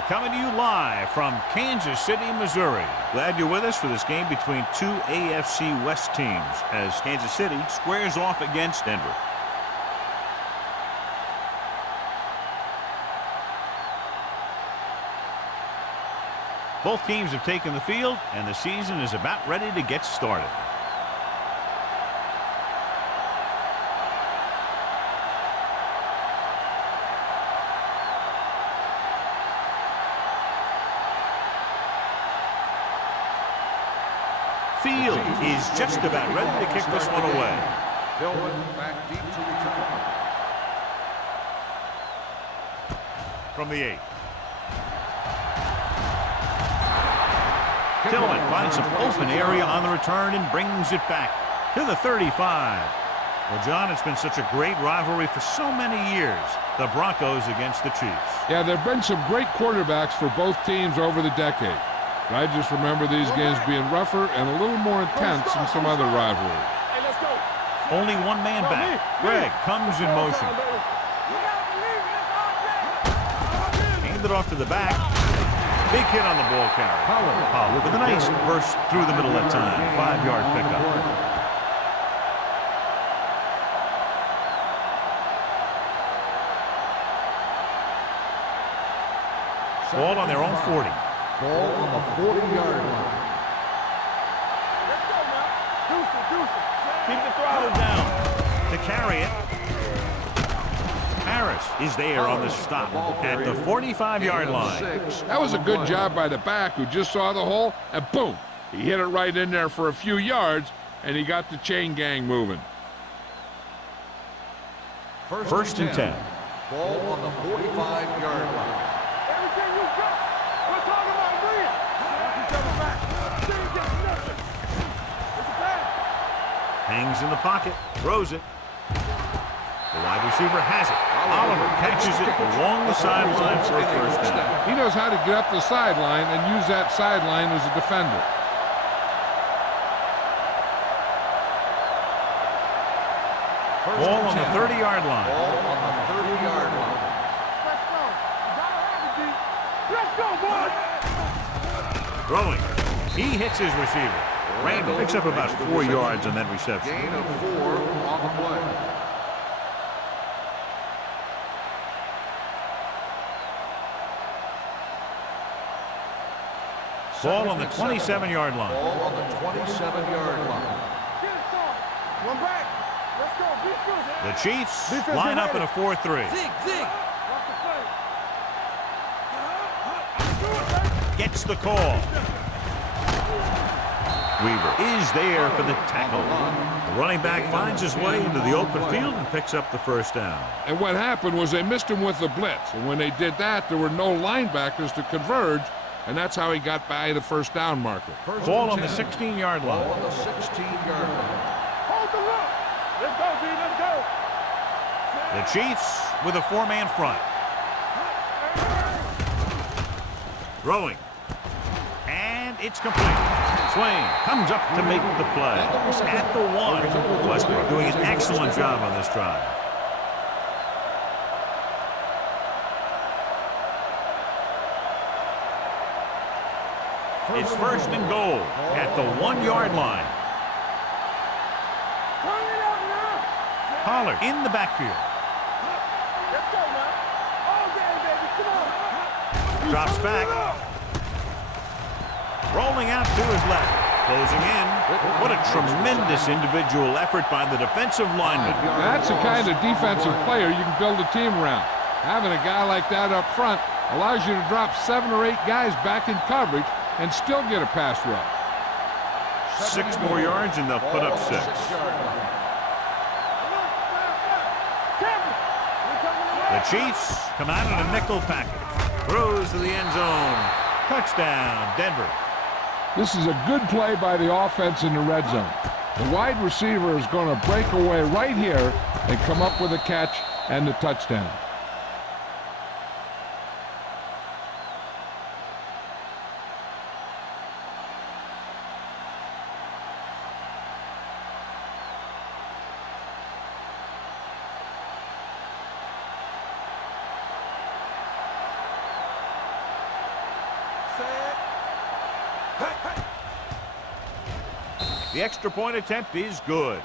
We're coming to you live from Kansas City, Missouri. Glad you're with us for this game between two AFC West teams as Kansas City squares off against Denver. Both teams have taken the field, and the season is about ready to get started. Field is just about ready to kick this one away. Back deep to return. From the 8. Tillman finds some open area on the return and brings it back to the 35. Well, John, it's been such a great rivalry for so many years. The Broncos against the Chiefs. Yeah, there have been some great quarterbacks for both teams over the decade. But I just remember these games being rougher and a little more intense than some other rivalries. Only one man back. Greg comes in motion. Hand it off to the back. Big hit on the ball carrier. Pollard with a nice burst through the middle that time. 5-yard pickup. Ball on their own 40. Ball on the 40-yard line. Let's go now. Keep the throttle down. To carry it. Harris is there on the stop at the 45-yard line. That was a good job by the back who just saw the hole, and boom, he hit it right in there for a few yards, and he got the chain gang moving. First and 10. Ball on the 45-yard line. Everything you got. We're talking about Williams. Each other back. Didn't get nothing. It's a pass. Hangs in the pocket. Throws it. The wide receiver has it. Oliver catches it along the sideline for a first down. He knows how to get up the sideline and use that sideline as a defender. Ball on the 30-yard line. Ball on the 30-yard line. Let's go. You gotta have it, D. Let's go, boys. Throwing. He hits his receiver. Randall picks up about 4 yards on that reception. Gain of 4 on the play. Ball on the 27-yard line. Ball on the 27-yard line. Get it started. One back. Let's go. Defense. The Chiefs line up in a 4-3. Zig. Watch the play. Gets the call. Weaver is there for the tackle. The running back finds his way into the open field and picks up the first down. And what happened was they missed him with the blitz. And when they did that, there were no linebackers to converge, and that's how he got by the first down marker. Ball on the 16-yard line. Ball on the 16-yard line. Hold the look. Let's go, D. Let's go. The Chiefs with a 4-man front. Throwing. And it's complete. Swain comes up to make the play. At the 1. Westbrook doing an excellent job on this drive. It's first and goal at the 1-yard line. Turn it up now. Pollard in the backfield. Let's go now. All day, baby. Come on. Drops back. Rolling out to his left. Closing in. What a tremendous individual effort by the defensive lineman. That's the kind of defensive player you can build a team around. Having a guy like that up front allows you to drop 7 or 8 guys back in coverage and still get a pass rush. 6 more yards and they'll put up 6. The Chiefs come out in a nickel package. Throws to the end zone. Touchdown, Denver. This is a good play by the offense in the red zone. The wide receiver is going to break away right here and come up with a catch and the touchdown. The extra point attempt is good.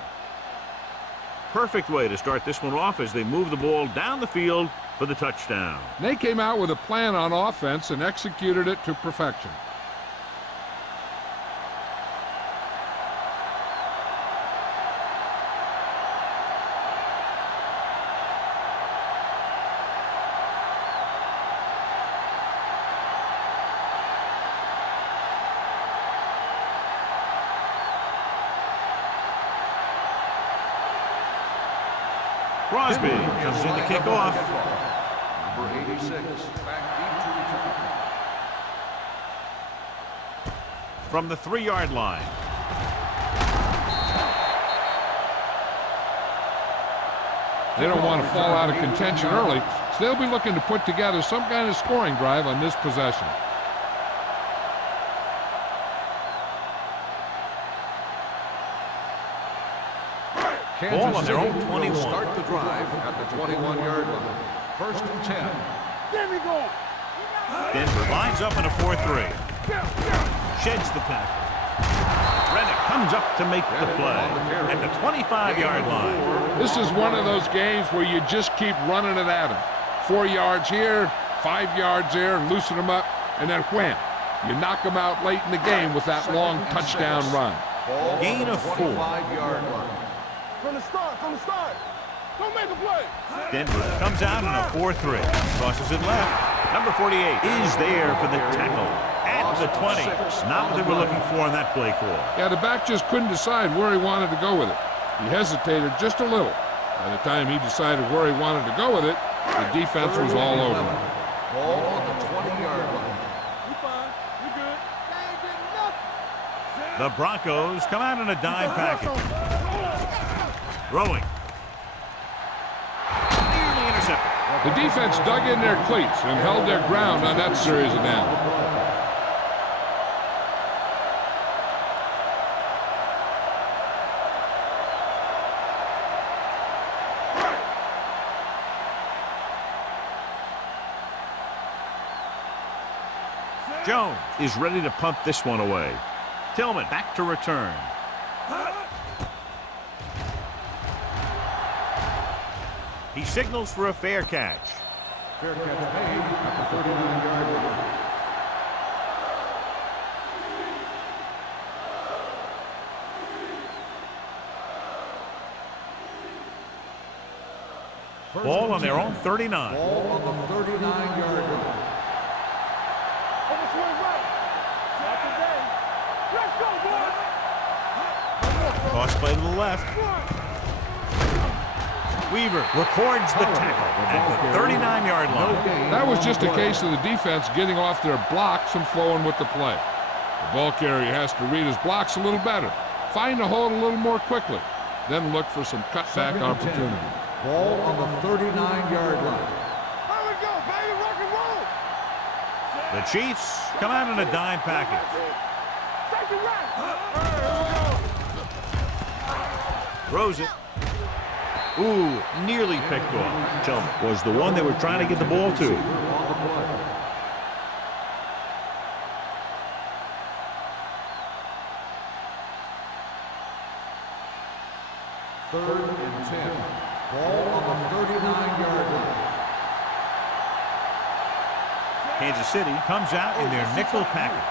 Perfect way to start this one off as they move the ball down the field for the touchdown. They came out with a plan on offense and executed it to perfection. Crosby comes in to kick off. Number 86, back deep to return. From the 3-yard line. They don't want to fall out of contention early, so they'll be looking to put together some kind of scoring drive on this possession. Ball on their own City 21. will start the drive at the 21-yard line. First and 10. Get me going. Denver lines up in a 4-3. Sheds the tackle. Reddick comes up to make the play at the 25-yard line. This is one of those games where you just keep running it at them. 4 yards here, 5 yards there, loosen them up, and then wham. You knock them out late in the game with that long touchdown run. Ball Gain on the of 4. 25-yard line. From the start. Don't make a play. Denver comes out in a 4-3. Crosses it left. Number 48 is there for the tackle at the 20. Not what they were looking for on that play call. Yeah, the back just couldn't decide where he wanted to go with it. He hesitated just a little. By the time he decided where he wanted to go with it, the defense was all over him. Ball on the 20-yard line. We fine. We good. They ain't getting nothing. The Broncos come out in a dime package. Throwing. Nearly intercepted. The defense dug in their cleats and held their ground on that series of downs. Jones is ready to punt this one away. Tillman back to return. He signals for a fair catch. Fair catch made at the 39-yard line. Ball on their own 39. Ball on the 39-yard line. Overswing right. Not today. Let's go, boys. Toss play to the left. Weaver records the tackle at the 39-yard line. That was just a case of the defense getting off their blocks and flowing with the play. The ball carrier has to read his blocks a little better, find the hole a little more quickly, then look for some cutback opportunity. Ball on the 39-yard line. Here we go, baby. Rock and roll. The Chiefs come out in a dime package. Take it right. Throws it. Ooh, nearly picked off. Tillman was the one they were trying to get the ball to. On the play. Third and 10. Ball on the 39-yard line. Kansas City comes out in their nickel package.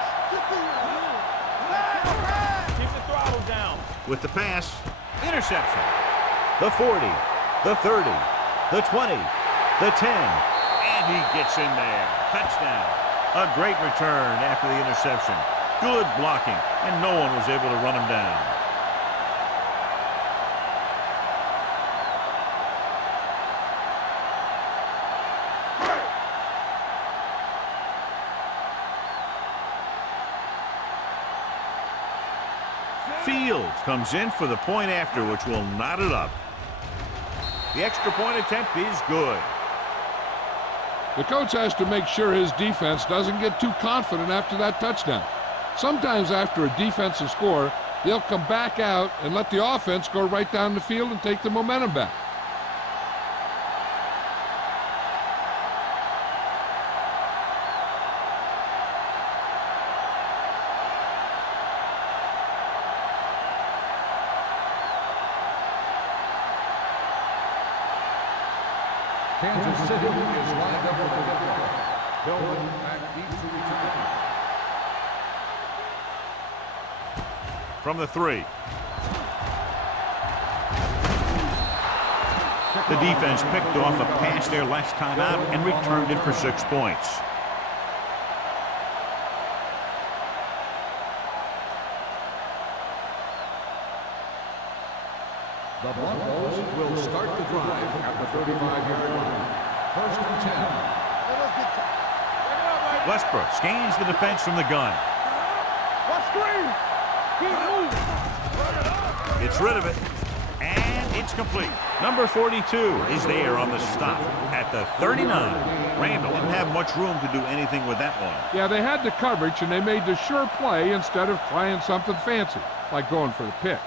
Keep the throttle down. With the pass, interception. The 40, the 30, the 20, the 10, and he gets in there. Touchdown. A great return after the interception. Good blocking, and no one was able to run him down. Fields comes in for the point after, which will knot it up. The extra point attempt is good. The coach has to make sure his defense doesn't get too confident after that touchdown. Sometimes after a defensive score, they'll come back out and let the offense go right down the field and take the momentum back. Kansas City is lined up with the kickoff. Hillman back deep to return. From the 3. The defense picked off a pass there last time out and returned it for 6 points. The Broncos will start the drive at the 35-yard line. 1st and 10. Westbrook scans the defense from the gun. What screen? Keep moving. Gets rid of it, and it's complete. Number 42 is there on the stop at the 39. Randall didn't have much room to do anything with that one. Yeah, they had the coverage, and they made the sure play instead of trying something fancy, like going for the pick.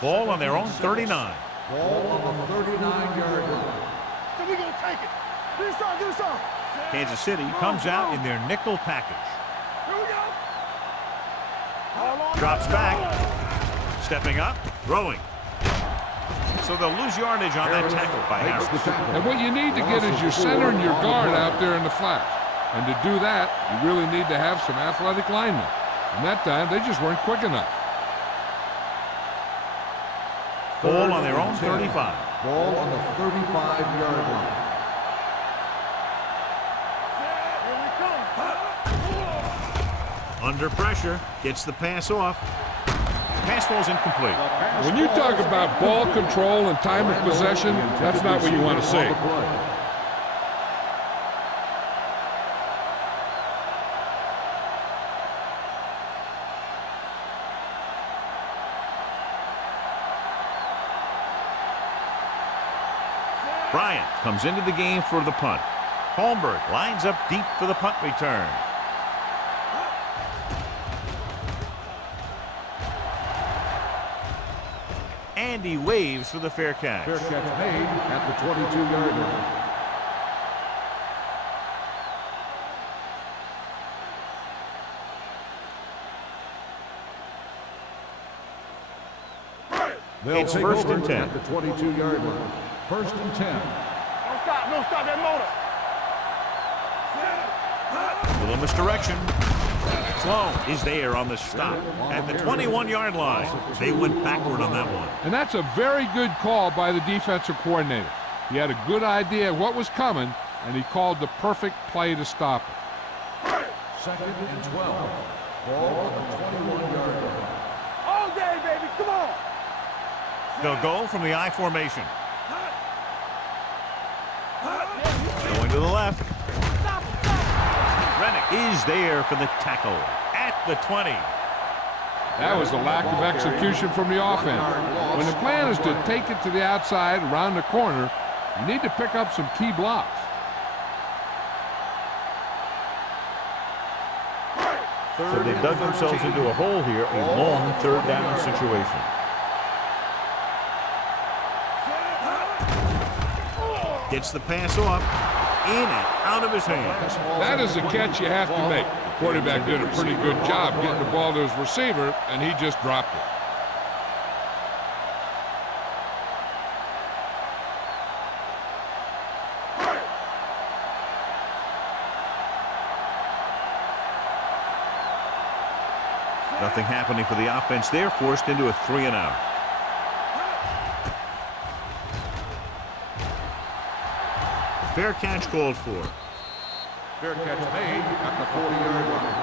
Ball on their own 39. Ball on the 39-yard line. So we gonna take it. Do something. Kansas City comes out in their nickel package. Here we go. Drops back. Stepping up. Throwing. So they'll lose yardage on that tackle by Harris. And what you need to get is your center and your guard out there in the flat. And to do that, you really need to have some athletic linemen. And that time, they just weren't quick enough. Ball on their own 35. Ball on the 35-yard line. Under pressure. Gets the pass off. Pass falls incomplete. When you talk about ball control and time of possession, that's not what you want to see. Bryant comes into the game for the punt. Holmberg lines up deep for the punt return. And he waves for the fair catch. Fair catch made at the 22-yard line. They'll It's take 1st over and 10. at the 22-yard line. 1st and 10. Don't stop that motor. Little misdirection. Sloan is there on the stop at the 21-yard line. They went backward on that one. And that's a very good call by the defensive coordinator. He had a good idea of what was coming, and he called the perfect play to stop it. 2nd and 12. Ball on the 21-yard line. All day, baby. Come on. They'll go from the I formation. Going to the left. Rennick is there for the tackle at the 20. That was a lack of execution from the offense. When the plan is to take it to the outside, around the corner, you need to pick up some key blocks. So they dug themselves into a hole here, a long 3rd down situation. Gets the pass off, in and out of his hands. That is a catch you have to make. The quarterback did a pretty good job getting the ball to his receiver, and he just dropped it. Nothing happening for the offense. They're forced into a 3-and-out. Fair catch called for. Fair catch made at the 40-yard line.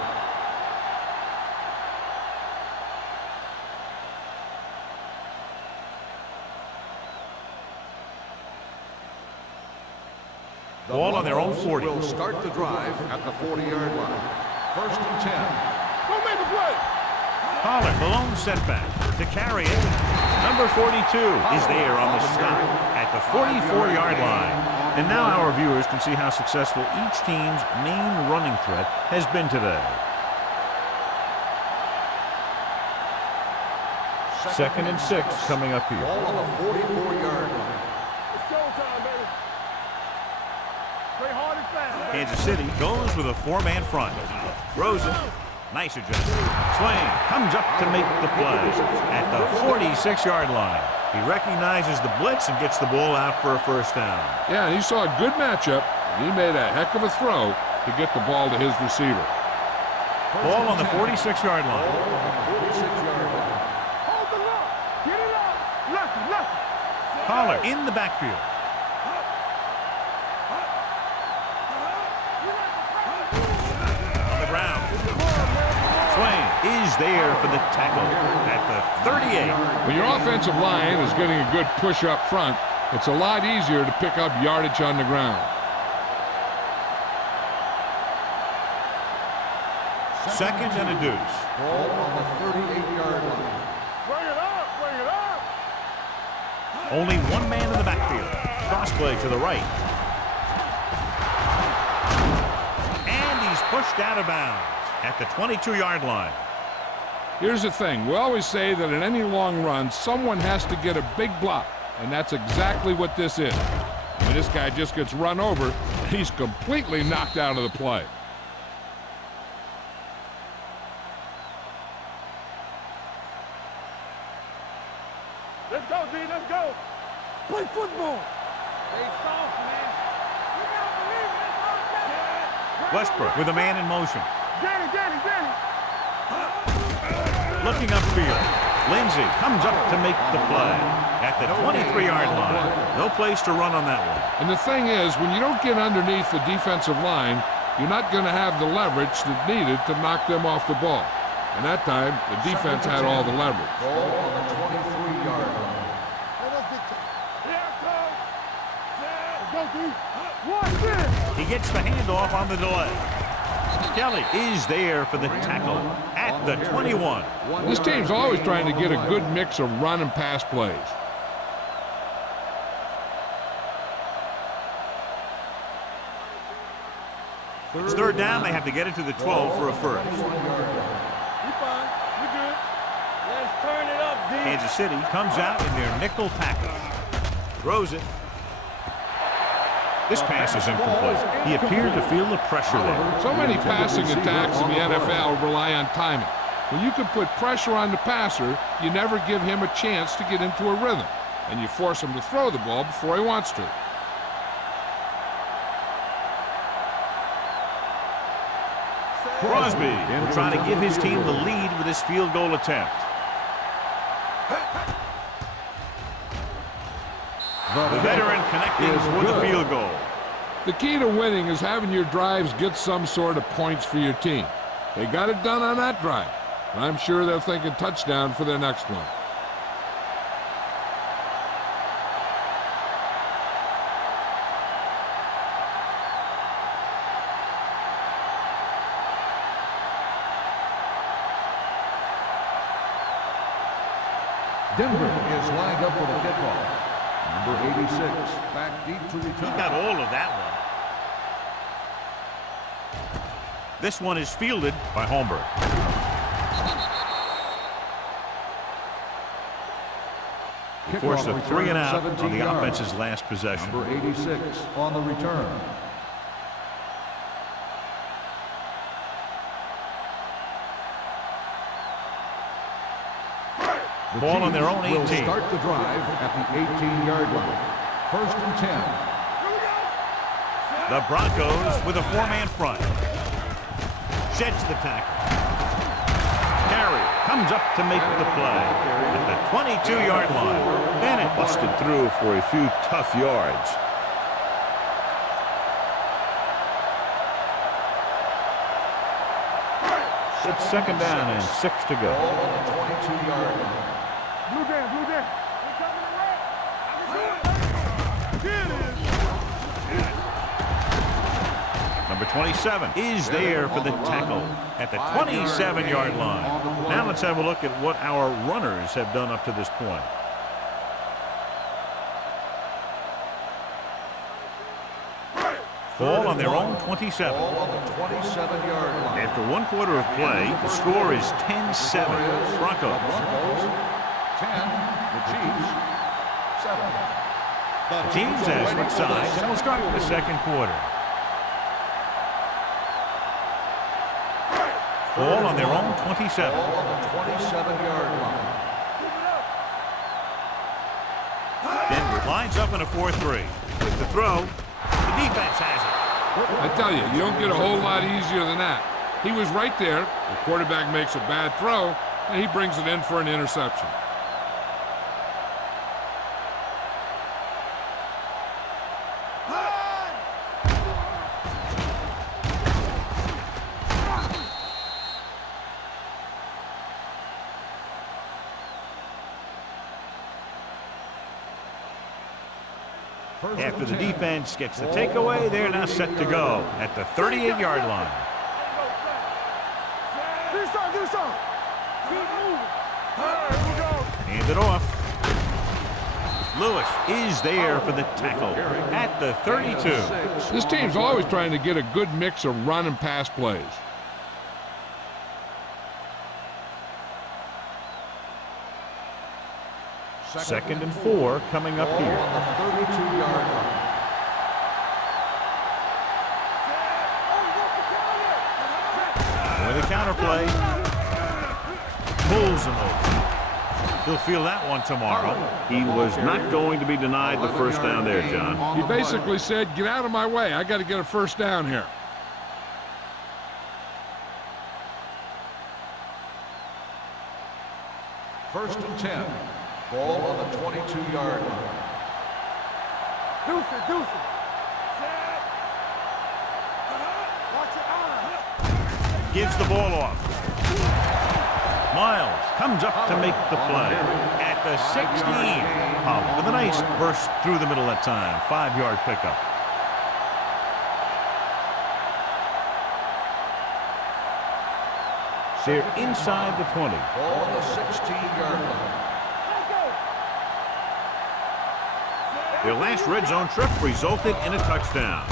Ball on their own 40. Will start the drive at the 40-yard line. 1st and 10. Go make a play. Pollard, the lone setback to carry it. Number 42 is there on the stop at the 44-yard line. And now our viewers can see how successful each team's main running threat has been today. 2nd and 6 coming up here. Ball on the 44-yard line. It's showtime, baby. Play hard and fast. Kansas City goes with a 4-man front. Rosen, nice adjustment. Swain comes up to make the play at the 46-yard line. He recognizes the blitz and gets the ball out for a first down. Yeah, he saw a good matchup, and he made a heck of a throw to get the ball to his receiver. Ball on the 46-yard line. Hold the lock. Get it up. Left. Pollard in the backfield. On the ground. Swain is there for the tackle at the 38. When your offensive line is getting a good push up front, it's a lot easier to pick up yardage on the ground. Second and a deuce. Ball on the 38-yard line. Bring it up. Only one man in the backfield. Crossplay to the right. And he's pushed out of bounds at the 22-yard line. Here's the thing. We always say that in any long run, someone has to get a big block, and that's exactly what this is. When this guy just gets run over, he's completely knocked out of the play. Let's go, D. Let's go. Play football. Stay soft, man. You gotta believe it. That's all it takes. Westbrook with a man in motion. Danny. Looking upfield. Lindsey comes up to make the play at the 23-yard line. No place to run on that one. And the thing is, when you don't get underneath the defensive line, you're not going to have the leverage that's needed to knock them off the ball. And that time, the defense had all the leverage. Ball on the 23-yard line. Here comes. Let's go, D. Watch this. He gets the handoff on the delay. Kelly is there for the tackle at the 21. This team's always trying to get a good mix of run and pass plays. It's third down. They have to get it to the 12 for a first. We fine. We good. Let's turn it up, D. Kansas City comes out in their nickel package. Throws it. This pass is incomplete. He appeared to feel the pressure there. So many passing attacks in the NFL rely on timing. When you can put pressure on the passer, you never give him a chance to get into a rhythm, and you force him to throw the ball before he wants to. Crosby will try to give his team the lead with this field goal attempt. The veteran connecting for the field goal. The key to winning is having your drives get some sort of points for your team. They got it done on that drive, and I'm sure they're thinking touchdown for their next one. Denver is lined up for the kickoff. Number 86, back deep to He return. got all of that one. This one is fielded by Holmberg. Forced a 3 and out on the offense's last possession. Number 86 on the return. The Ball on their own Chiefs will 18. start the drive at the 18-yard line. First and 10. The Broncos with a 4-man front. Sheds the tackle. Carey comes up to make the play at the 22-yard line. Bennett busted through for a few tough yards. It's second down and 6 to go. Ball on the 22-yard line. Blue down. We're coming to right. Here it is. Number 27 is there for the tackle at the 27-yard line. Now let's have a look at what our runners have done up to this point. Ball on their own 27. Ball on the 27-yard line. After 1 quarter of play, the score is 10-7. Broncos. 10, the Chiefs, 7. The teams have switched sides and will start the second quarter. Ball on their own 27. Ball on the 27-yard line. Denver lines up in a 4-3. With the throw, the defense has it. I tell you, you don't get a whole lot easier than that. He was right there. The quarterback makes a bad throw, and he brings it in for an interception. After the defense gets the takeaway, they're now set to go at the 38-yard line. Hand it off. Lewis is there for the tackle at the 32. This team's always trying to get a good mix of run and pass plays. Second and 4 coming up here. On the 32-yard line. With a counterplay, pulls him over. He'll feel that one tomorrow. He was not going to be denied the first down there, John. He basically said, get out of my way. I got to get a first down here. First and 10. Ball on the 22-yard line. Deuce it. Watch your eye. Gives the ball off. Miles comes up to make the play at the 16. With a nice burst through the middle that time. 5-yard pickup. They're inside the 20. Ball on the 16-yard line. Their last red zone trip resulted in a touchdown.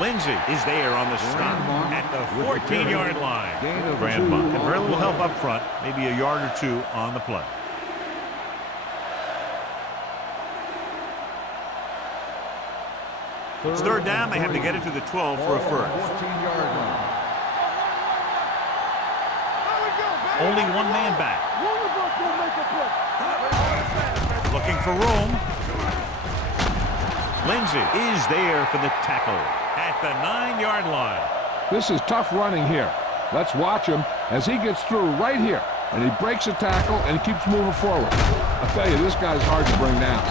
Lindsey is there on the stop at the 14-yard line. Grandma and very little help up front, maybe a yard or two on the play. It's third down. They have to get it to the 12 for a first. 14-yard line. Only one man back. Looking for room. Lindsey is there for the tackle at the 9-yard line. This is tough running here. Let's watch him as he gets through right here. And he breaks a tackle and he keeps moving forward. I tell you, this guy's hard to bring down.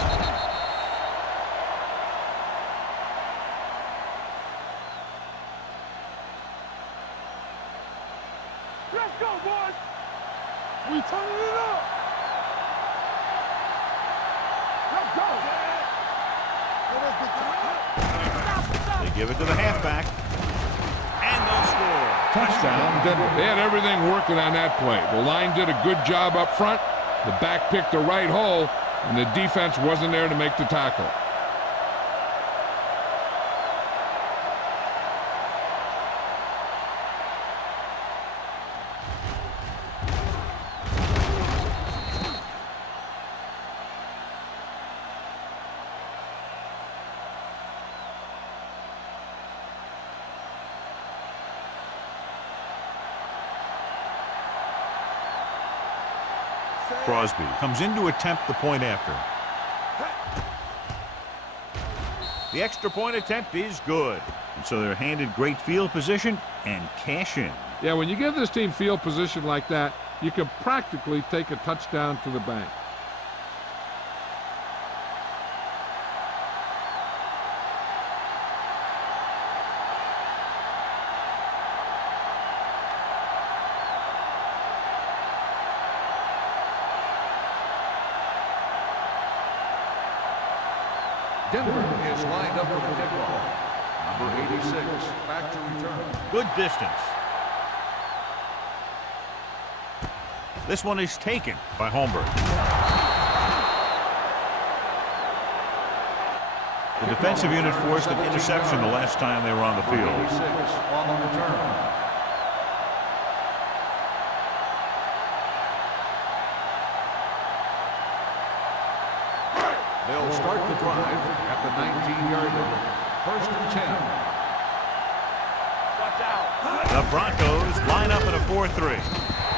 Let's go, boys. We turning it up. Let's go. They give it to the halfback. And they'll score. Touchdown, Denver. They had everything working on that play. The line did a good job up front. The back picked the right hole, and the defense wasn't there to make the tackle. Crosby comes in to attempt the point after. The extra point attempt is good. And so they're handed great field position and cash in. Yeah, when you give this team field position like that, you can practically take a touchdown to the bank. Denver is lined up for the kickoff. Number 86, back to return. Good distance. This one is taken by Holmberg. The defensive unit forced an interception the last time they were on the field. 86 on the return. They'll start the drive at the 19-yard line. First and 10. The Broncos line up in a 4-3.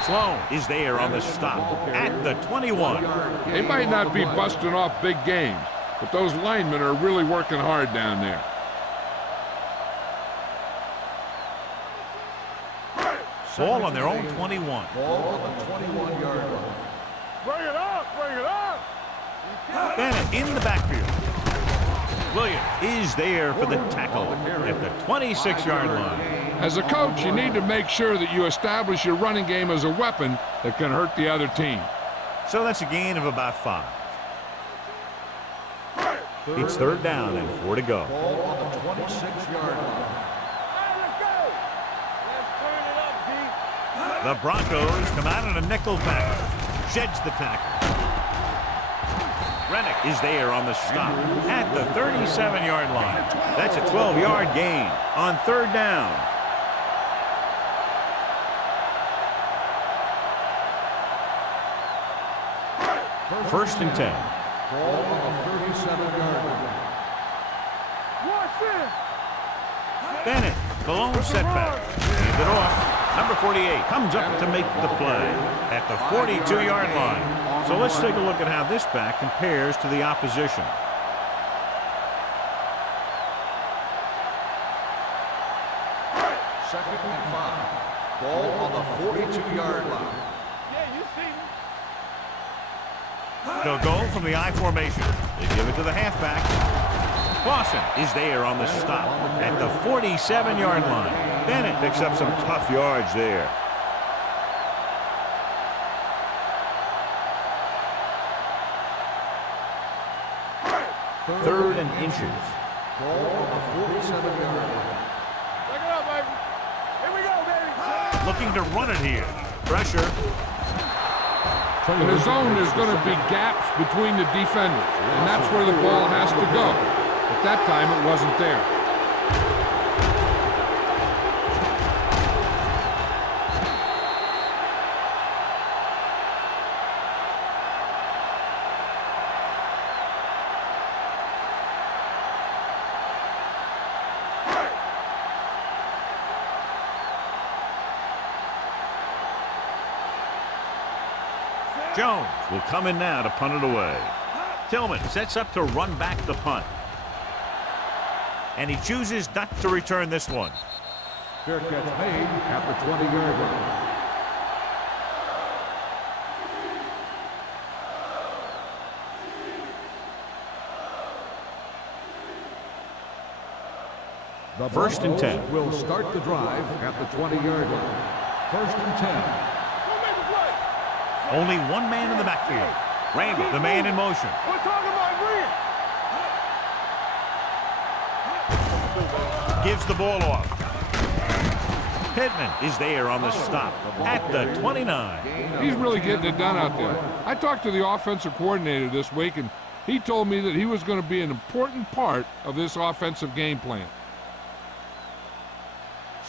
Sloan is there on the stop at the 21. They might not be busting off big games, but those linemen are really working hard down there. Ball on their own 21. Ball on the 21-yard line. Bring it up, bring it up. Bennett in the backfield. Williams is there for the tackle at the 26-yard line. As a coach, you need to make sure that you establish your running game as a weapon that can hurt the other team. So that's a gain of about 5. It's third down and 4 to go. Ball on the 26-yard line. The Broncos come out in a nickel package. Sheds the tackle. Rennick is there on the stop at the 37-yard line. That's a 12-yard gain on third down. First and 10. Ball on the 37-yard line. Watch this. Bennett, the lone setback. Hand it off. Number 48 comes up to make the play at the 42-yard line. So let's take a look at how this back compares to the opposition. Second and 5. Ball on the 42-yard line. Yeah, you see me. They'll go from the I formation. They give it to the halfback. Clausen is there on the stop at the 47-yard line. Bennett picks up some tough yards there. Third and inches. Ball on the 47-yard line. Check it out, baby. Here we go, baby. Looking to run it here. Pressure. In the zone, there's going to be gaps between the defenders, and that's where the ball has to go. At that time, it wasn't there. Jones will come in now to punt it away. Tillman sets up to run back the punt. And he chooses not to return this one. Fair catch made at the 20-yard line. The First and 10. Broncos will start the drive at the 20-yard line. First and 10. Only one man in the backfield. Randy, the man in motion. We're talking about Green. Gives the ball off. Pittman is there on the stop at the 29. He's really getting it done out there. I talked to the offensive coordinator this week, and he told me that he was going to be an important part of this offensive game plan.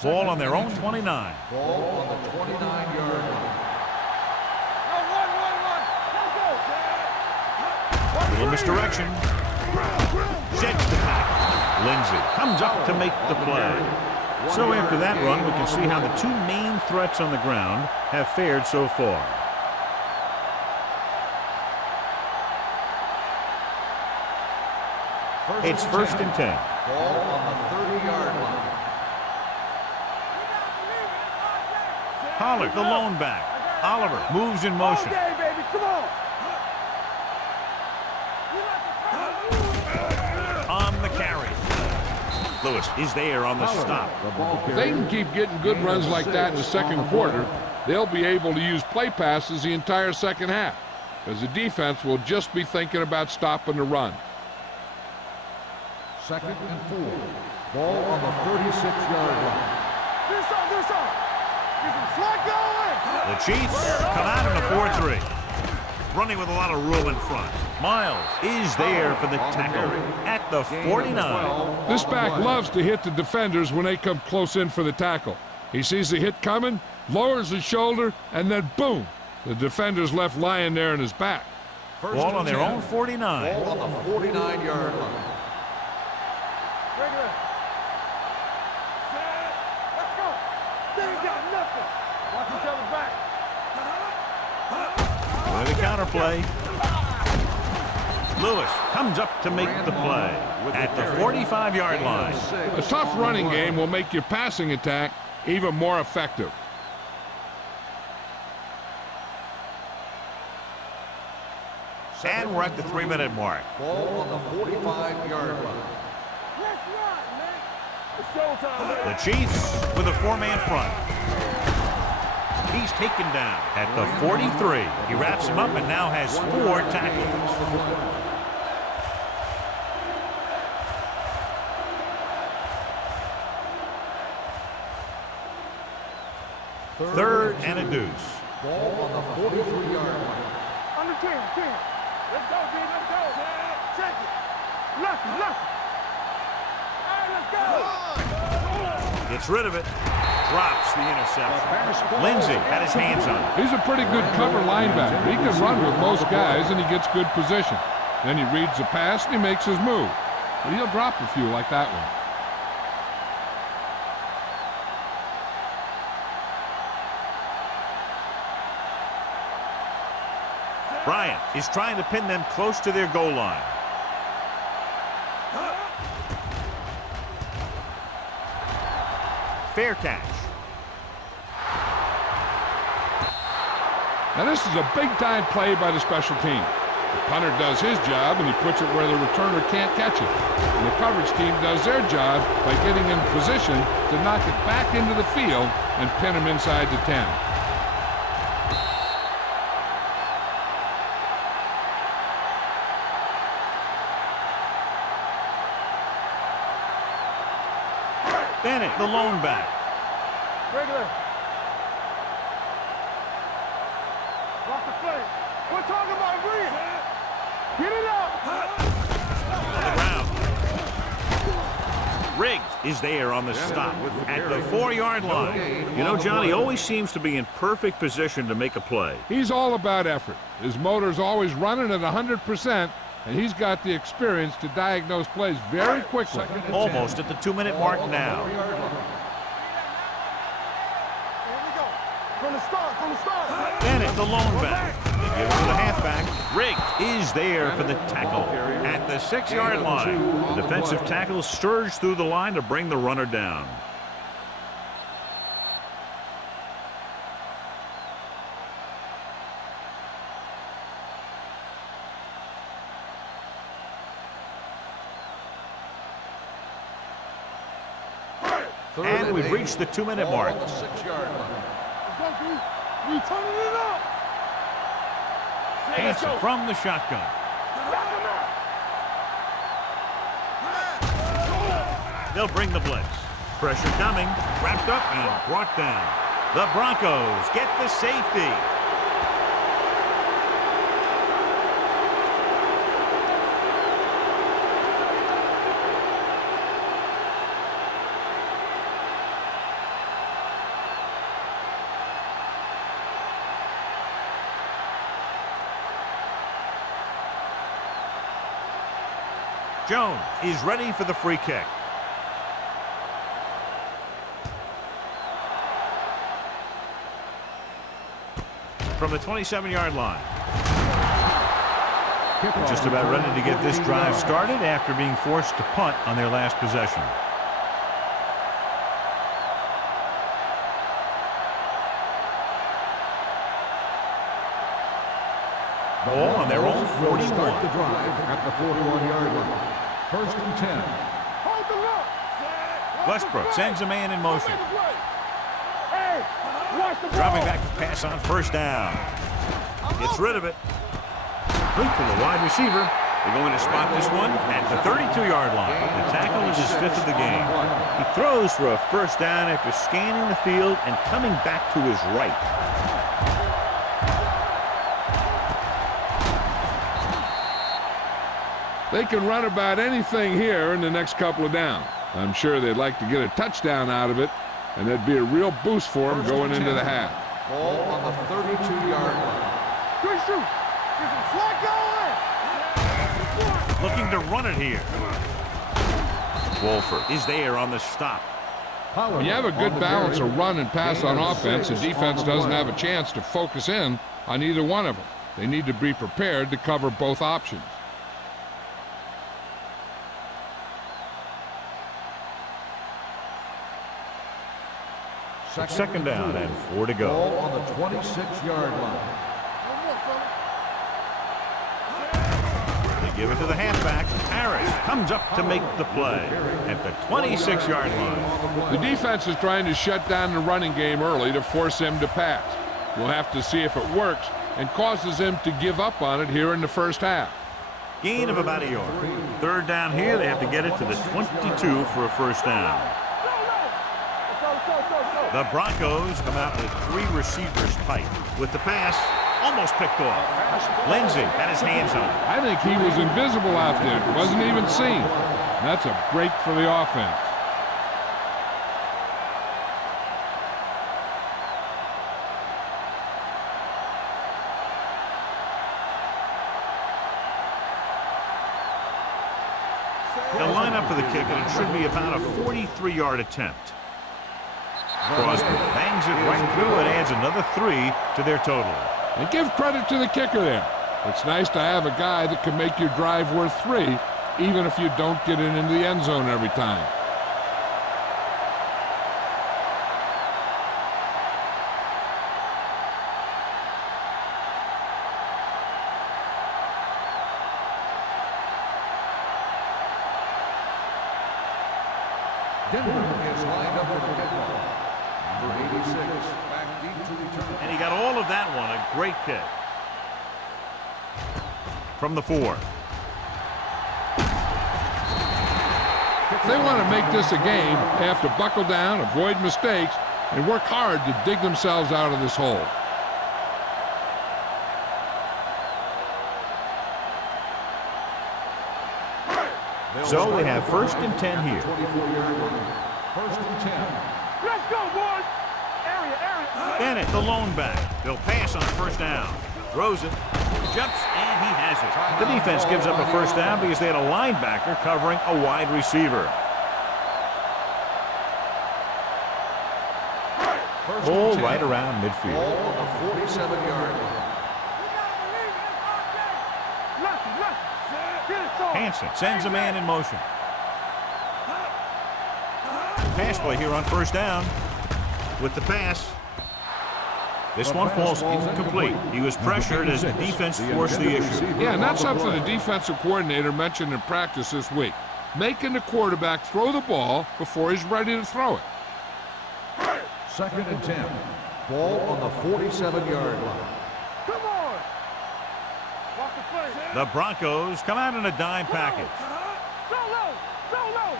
Ball on their own 29. Ball on the 29-yard line. Little misdirection. Sheds the pack. Lindsey comes up to make the play. So after that run, we can see how the two main threats on the ground have fared so far. It's first and 10. Ball on the 30-yard line. Pollard, the lone back. Oliver moves in motion. Okay, baby, come on. On the carry. Lewis is there on the stop. If they can keep getting good runs like that in the second quarter, they'll be able to use play passes the entire second half, because the defense will just be thinking about stopping the run. Second and 4. Ball on the 36-yard line. Do something. Get some slack going. The Chiefs come out in a 4-3. Running with a lot of room in front. Miles is there for the tackle at the 49. This back loves to hit the defenders when they come close in for the tackle. He sees the hit coming, lowers his shoulder, and then boom, the defender's left lying there in his back. Ball on their own 49. Ball on the 49-yard line. Bring it in. Set. Let's go. They ain't got nothing. Watch each other back. With a counter play. Lewis comes up to make the play at the 45-yard line. A tough running game will make your passing attack even more effective. And we're at the 3-minute mark. Ball on the 45-yard line. Let's run, man. It's showtime, man. The Chiefs with a 4-man front. He's taken down at the 43. He wraps him up and now has 4 tackles. Third and a deuce. Ball on the 43-yard line. Under 10. Let's go, D. Let's go. Check it. Lucky. All right, let's go. Gets rid of it. Drops the interception. Lindsay had his hands on it. He's a pretty good cover linebacker. He can run with most guys, and he gets good position. Then he reads the pass, and he makes his move. But he'll drop a few like that one. Bryant is trying to pin them close to their goal line. Fair catch. Now this is a big-time play by the special team. The punter does his job, and he puts it where the returner can't catch it. And the coverage team does their job by getting in position to knock it back into the field and pin him inside the 10. Bennett, the lone back. Regular. Lock the play. We're talking about Green. Get it up. On the ground. Riggs is there on the stop at the 4-yard line. You know, Johnny always seems to be in perfect position to make a play. He's all about effort. His motor's always running at 100%, and he's got the experience to diagnose plays very quickly. Almost at the 2-minute mark now. Here we go. From the start. Bennett, the lone back. They give it to the halfback. Riggs is there for the tackle at the 6-yard line. The defensive tackle surged through the line to bring the runner down. And we've reached the 2-minute mark. On the 6-yard line. Let's go, D. We turning it up. Hanson from the shotgun. They'll bring the blitz. Pressure coming. Wrapped up and brought down. The Broncos get the safety. Jones is ready for the free kick. From the 27-yard line. Just about ready to get this drive started after being forced to punt on their last possession. Ball on their own 41. Start the drive at the 41-yard line. First and 10. Hold the look. Westbrook sends a man in motion. Hey, watch the ball. Dropping back to pass on first down. Gets rid of it. Complete to the wide receiver. They're going to spot this one at the 32-yard line. The tackle is his 5th of the game. He throws for a first down after scanning the field and coming back to his right. They can run about anything here in the next couple of downs. I'm sure they'd like to get a touchdown out of it, and that'd be a real boost for them going into the half. Ball on the 32-yard line. Good shoot. There's a flag going. Looking to run it here. Wolford is there on the stop. When you have a good balance of run and pass on offense, the defense doesn't have a chance to focus in on either one of them. They need to be prepared to cover both options. Second down and 4 to go. Ball on the 26-yard line. They give it to the halfback. Harris comes up to make the play at the 26-yard line. The defense is trying to shut down the running game early to force him to pass. We'll have to see if it works and causes him to give up on it here in the first half. Gain of about a yard. Third down here. They have to get it to the 22 for a first down. The Broncos come out with 3 receivers tight. With the pass, almost picked off. Lindsey had his hands on it. I think he was invisible out there. Wasn't even seen. That's a break for the offense. They'll line up for the kick, and it should be about a 43-yard attempt. Crosby bangs it right through and adds another 3 to their total. And give credit to the kicker there. It's nice to have a guy that can make your drive worth 3, even if you don't get it into the end zone every time. Denver is lined up for the kickoff. Number 86, back deep to return. And he got all of that one. A great kick. From the 4. If they want to make this a game, they have to buckle down, avoid mistakes, and work hard to dig themselves out of this hole. So we have 1st and 10 here. 24-yard line. 1st and 10. Let's go, boys! Area. Bennett, the lone back. They'll pass on first down. Throws it. Jumps, and he has it. The defense gives up a first down because they had a linebacker covering a wide receiver. Ball right around midfield. Ball on the 47-yard line. Hansen sends a man in motion. Pass play here on first down. With the pass. This one falls incomplete. He was pressured as the defense forced the issue. Yeah, and that's something the defensive coordinator mentioned in practice this week. Making the quarterback throw the ball before he's ready to throw it. 2nd and 10. Ball on the 47-yard line. Come on! Walk the play. The Broncos come out in a dime package. Go low! Go low!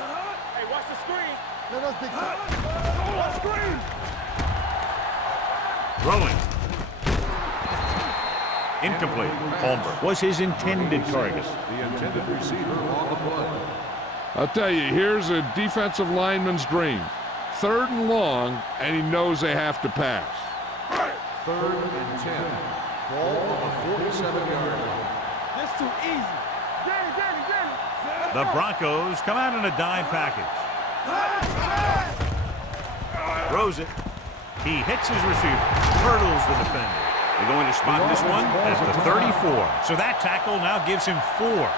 Hey, watch the screen. Let us big time. Watch screen. Rolling. Incomplete. Palmer was his intended target. The intended receiver on the play. I'll tell you, here's a defensive lineman's dream. 3rd and long, and he knows they have to pass. 3rd and 10. Ball on the 47-yard line. That's too easy. Danny. The Broncos come out in a dime package. Throws it. He hits his receiver. Hurdles the defender. They're going to spot this one at the 34. So that tackle now gives him 4.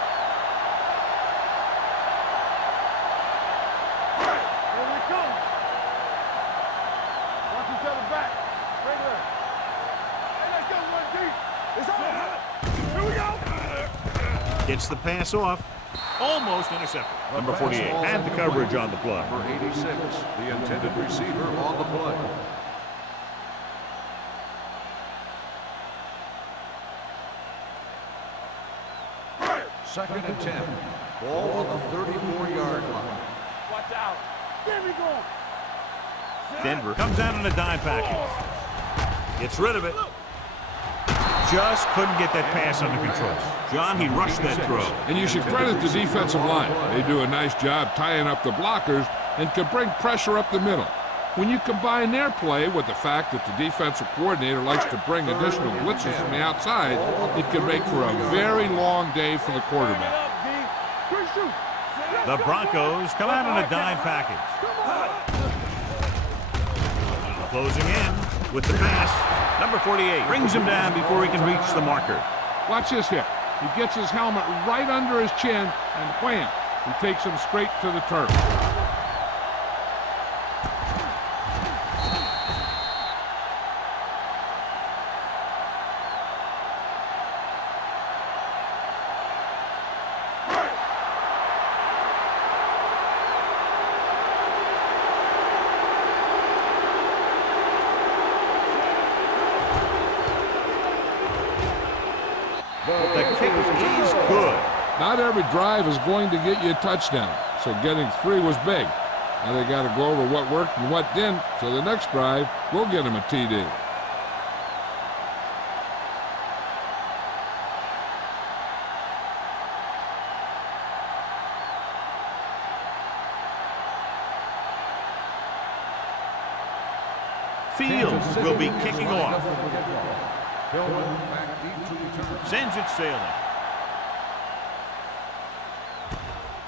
Gets the pass off. Almost intercepted. Number 48 had the coverage on the play. Number 86, the intended receiver on the play. Second and 10. Ball on the 34-yard line. Watch out. There we go. Denver comes out in a dime package. Gets rid of it. Just couldn't get that pass under control. John, he rushed that throw. And you should credit the defensive line. They do a nice job tying up the blockers and can bring pressure up the middle. When you combine their play with the fact that the defensive coordinator likes to bring additional blitzes from the outside, it can make for a very long day for the quarterback. The Broncos come out in a dime package. Closing in with the pass. Number 48 brings him down before he can reach the marker. Watch this hit. He gets his helmet right under his chin, and wham, he takes him straight to the turf. The kick is good. Not every drive is going to get you a touchdown, so getting 3 was big. Now they got to go over what worked and what didn't, so the next drive will get him a TD. Fields will be kicking off. Sends it sailing.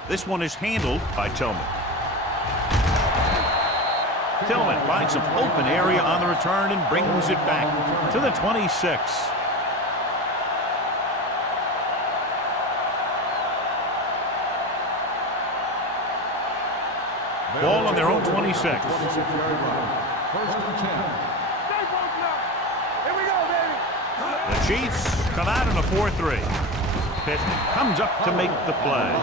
This one is handled by Tillman. Tillman finds some open area on the return and brings it back to the 26. Ball on their own 26. First and 10. Here we go, baby. The Chiefs come out in a 4-3. Pitt comes up to make the play.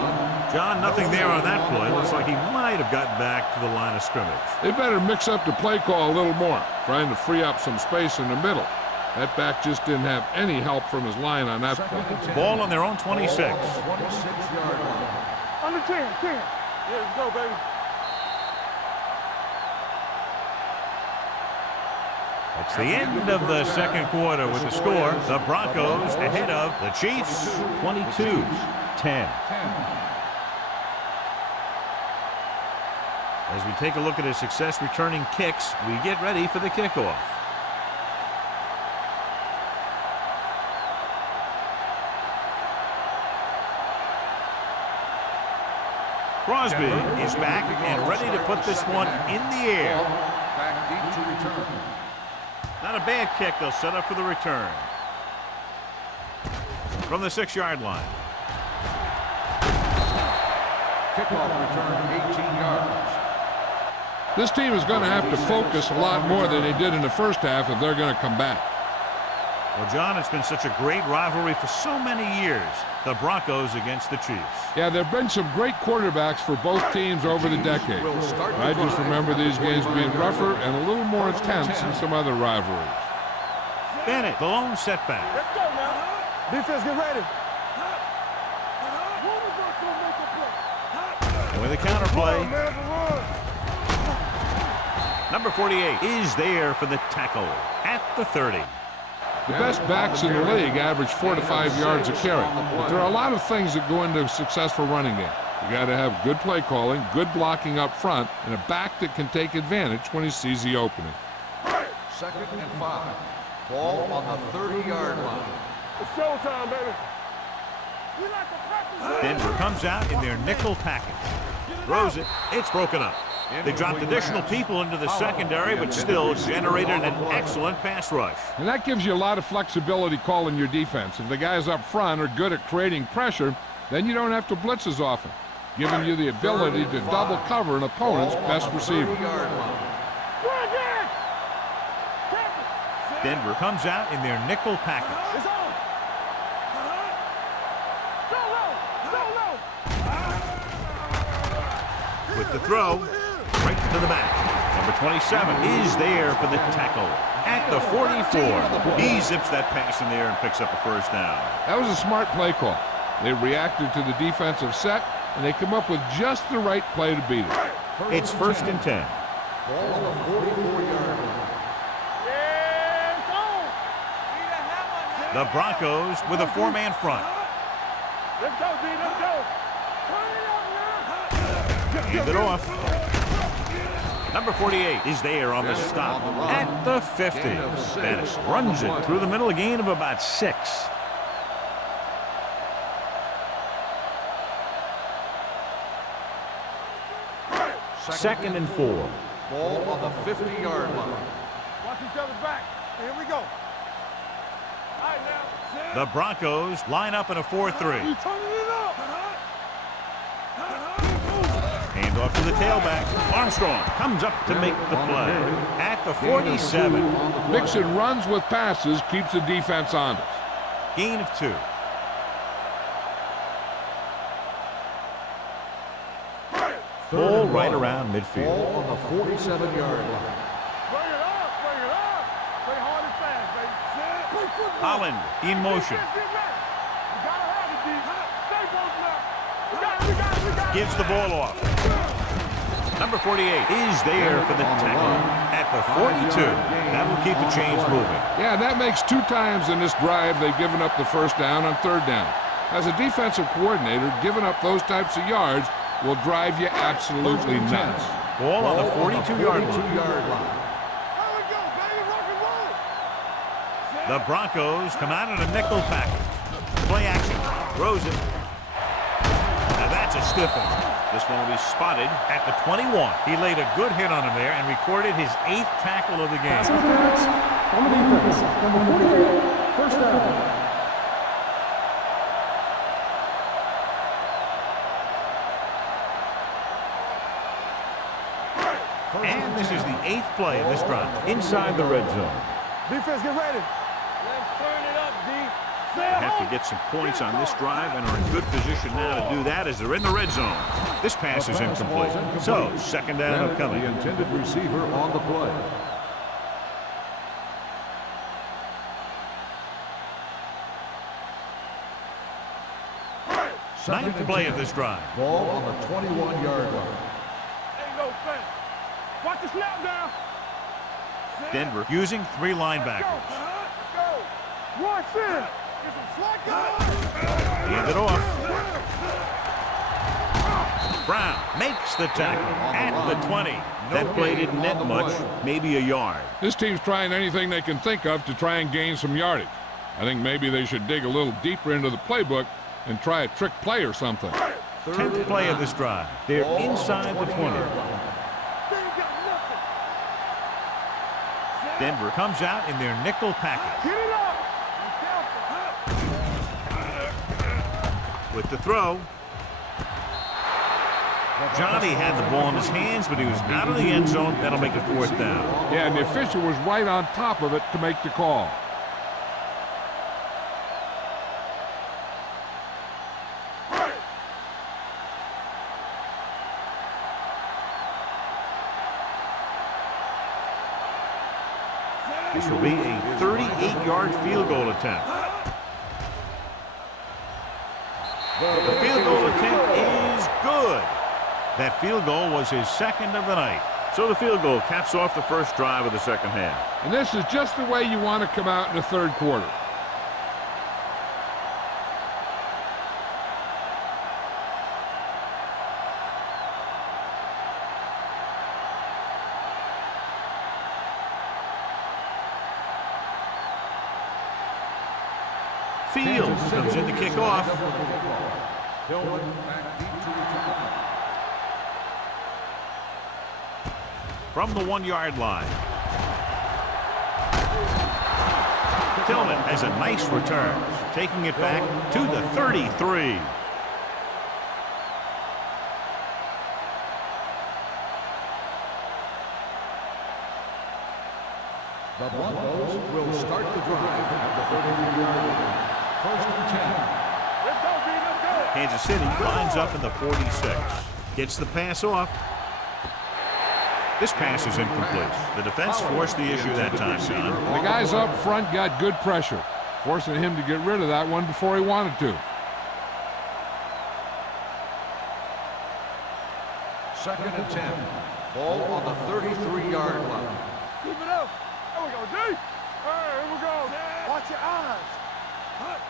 John, nothing there on that play. Looks like he might have gotten back to the line of scrimmage. They better mix up the play call a little more, trying to free up some space in the middle. That back just didn't have any help from his line on that play. Ball on their own 26. 26-yard line. Under 10. Yeah, let's go, baby. It's the end of the second quarter with the score. The Broncos ahead of the Chiefs, 22-10. As we take a look at his success returning kicks, we get ready for the kickoff. Crosby is back and ready to put this one in the air. Back deep to return. Not a bad kick. They'll set up for the return. From the 6-yard line. Kickoff return 18 yards. This team is going to have to focus a lot more than they did in the first half if they're going to come back. Well, John, it's been such a great rivalry for so many years. The Broncos against the Chiefs. Yeah, there have been some great quarterbacks for both teams over the decades. I just remember these games being rougher and a little more intense than some other rivalries. Bennett, the lone setback. Let's go now. Defense, get ready. And with a counterplay, number 48 is there for the tackle at the 30. The best backs in the league average 4 to 5 yards a carry. But there are a lot of things that go into a successful running game. You got to have good play calling, good blocking up front, and a back that can take advantage when he sees the opening. 2nd and 5. Ball on the 30-yard line. It's showtime, baby. We like to practice. Denver comes out in their nickel package. Throws it. It's broken up. They dropped additional people into the secondary, but still generated an excellent pass rush. And that gives you a lot of flexibility calling your defense. If the guys up front are good at creating pressure, then you don't have to blitz as often, giving you the ability to double cover an opponent's best receiver. Denver comes out in their nickel package. It's on. Go low. With the throw, right to the back. Number 27 is there for the tackle at the 44. He zips that pass in there and picks up a first down. That was a smart play call. They reacted to the defensive set, and they come up with just the right play to beat it. It's 1st and 10. Ball on the 44-yard line. The Broncos with a 4-man front. Let's go, D. Let's go. Hand it off. Number 48 is there on the stop at the 50. Bennett runs it through the middle, a gain of about 6. Second and 4. Ball on the 50-yard line. Watch each other back. Here we go. All right, now. The Broncos line up in a 4-3. You turning it up. Hand off to the tailback. Armstrong comes up to make the play. At the 47. Mixon runs with passes, keeps the defense honest. Gain of 2. Ball right around midfield. Ball on the 47-yard line. Bring it up. Bring it up. Play hard and fast, baby. Play football. Holland in motion. Get ready. You gotta have it, D. Stay posted up. We got it. Gives the ball off. Number 48 is there for the tackle. At the 42. That will keep the chains moving. Yeah, that makes 2 times in this drive they've given up the first down on 3rd down. As a defensive coordinator, giving up those types of yards will drive you absolutely nuts. Ball on the 42-yard line. There we go, baby. Rock and roll. The Broncos come out in a nickel package. Play action. Throws it. Now that's a stiff one. This one will be spotted at the 21. He laid a good hit on him there and recorded his 8th tackle of the game. Pass interference on the defense. Number 48, first down. And this is the 8th play of this drive. Inside the red zone. Defense, get ready. Let's turn it up, D. They have to get some points on this drive and are in good position now to do that as they're in the red zone. This pass is incomplete. So, 2nd down upcoming. The intended receiver on the play. Ninth play of this drive. Ball on the 21-yard line. Ain't no fence. Watch the snap down. Denver using 3 linebackers. Let's go. Watch in. Get some slack on. Hand it off. Brown makes the tackle at the 20. That play didn't net much, maybe a yard. This team's trying anything they can think of to try and gain some yardage. I think maybe they should dig a little deeper into the playbook and try a trick play or something. 10th play of this drive. They're inside the 20. They ain't got nothing. Denver comes out in their nickel package. Get it up. Be careful. With the throw. Johnny had the ball in his hands, but he was out of the end zone. That'll make it 4th down. Yeah, and the official was right on top of it to make the call. This will be a 38-yard field goal attempt. The field goal attempt is good. That field goal was his 2nd of the night. So the field goal caps off the first drive of the 2nd half. And this is just the way you want to come out in the 3rd quarter. Fields comes in to kick off. From the 1-yard line. Tillman has a nice return, taking it back to the 33. The Broncos will start the drive at the 33-yard line. 1st and 10. Let's go, B. Let's go. Kansas City lines up in the 46. Gets the pass off. This pass is incomplete. The defense forced the issue that time, John. The guys up front got good pressure, forcing him to get rid of that one before he wanted to. 2nd and 10. Ball on the 33-yard line. Keep it up. There we go, D. Hey, here we go. Watch your eyes.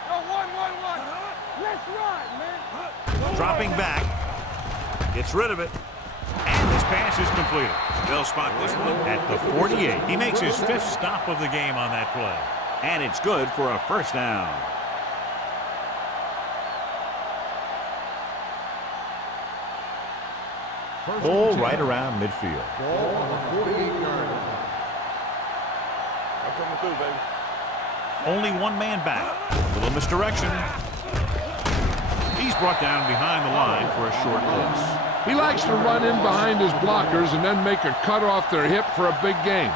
Go, one. Let's ride, man. Dropping back. Gets rid of it. And this pass is completed. They'll spot this one at the 48. He makes his 5th stop of the game on that play. And it's good for a 1st down. Ball right around midfield. Ball on the 48-yard line. coming through, baby. Only one man back. A little misdirection. He's brought down behind the line for a short loss. He likes to run in behind his blockers and then make a cut off their hip for a big gain.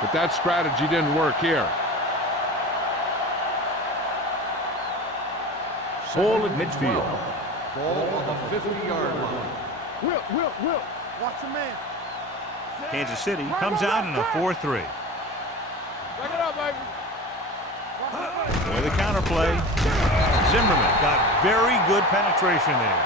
But that strategy didn't work here. Ball at midfield. Ball on the 50-yard line. Will. Watch your man. Kansas City comes out in a 4-3. Break it up, baby. With the counterplay. Zimmerman got very good penetration there.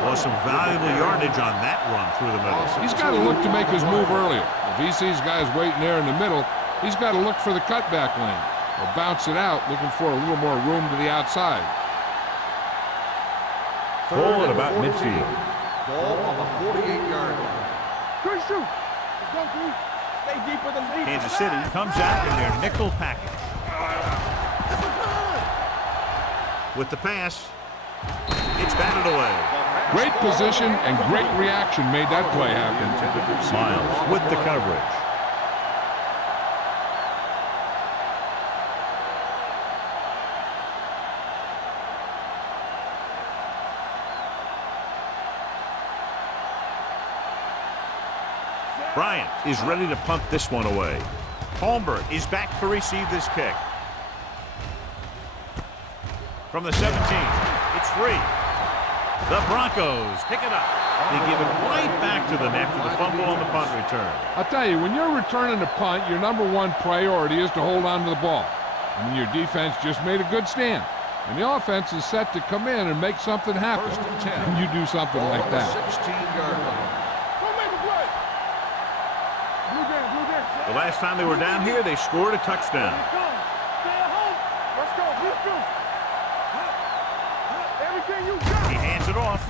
Well, some valuable yardage on that run through the middle. He's got to look to make his move earlier. If he sees guys waiting there in the middle, he's got to look for the cutback lane or bounce it out, looking for a little more room to the outside. Ball at about midfield. Ball on the 48-yard line. Good shoot. Let's go, dude. Stay deep with them. Kansas City comes out in their nickel package. With the pass, it's batted away. Great position and great reaction made that play happen. Miles with the coverage. Bryant is ready to punt this one away. Holmberg is back to receive this kick. From the 17, it's free. The Broncos pick it up. They give it right back to them after the fumble on the punt return. I'll tell you, when you're returning a punt, your number one priority is to hold on to the ball. I mean, your defense just made a good stand. And the offense is set to come in and make something happen. And you do something like that. 16-yard line. Don't make a play. Blue game. The last time they were down here, they scored a touchdown. Stay at home. Let's go. Everything you got. He hands it off.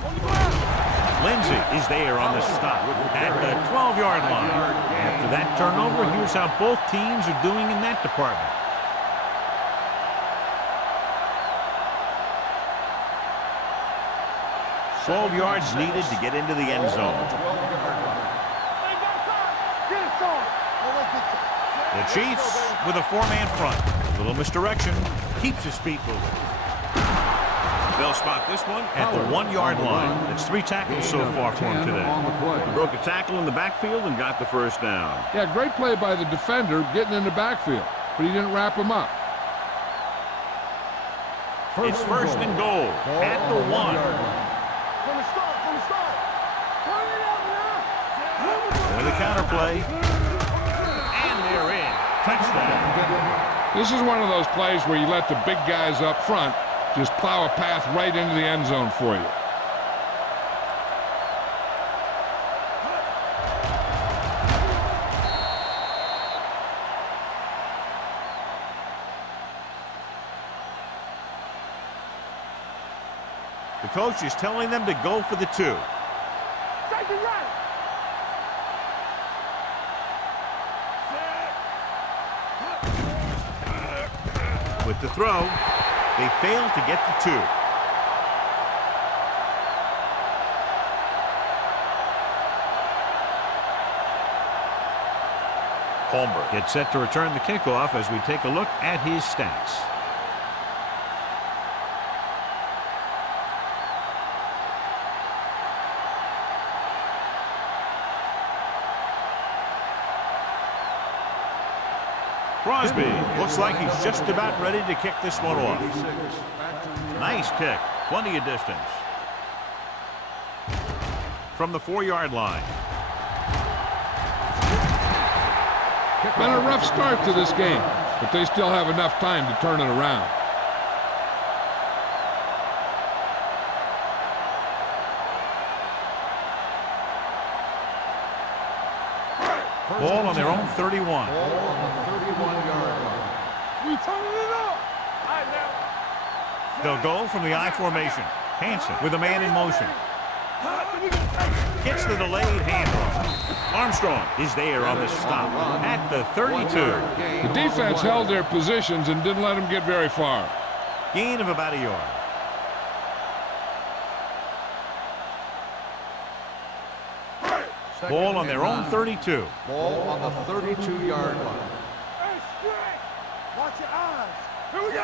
Lindsey is there on the stop at the 12-yard line. After that turnover, here's how both teams are doing in that department. "12 yards needed to get into the end zone." The Chiefs with a four-man front. A little misdirection. Keeps his feet moving. They'll spot this one at the 1-yard line. It's 3 tackles so far for him today. Broke a tackle in the backfield and got the first down. Yeah, great play by the defender getting in the backfield, but he didn't wrap him up. It's first and goal at the 1. From the start. Turn it up now. With a counterplay. And they're in. Touchdown. This is one of those plays where you let the big guys up front just plow a path right into the end zone for you. The coach is telling them to go for the 2. Take it right. With the throw, they fail to get the 2. Holmberg gets set to return the kickoff as we take a look at his stats. Crosby looks like he's just about ready to kick this one off. Nice kick. Plenty of distance. From the 4-yard line. Been a rough start to this game, but they still have enough time to turn it around. Ball on their own 31. Ball on the 31-yard line. We turning it up. All right, now. They'll go from the I formation. Hanson with a man in motion. Gets the delayed handoff. Armstrong is there on the stop at the 32. The defense held their positions and didn't let them get very far. Gain of about a yard. Ball on their own 32. Ball on the 32-yard line.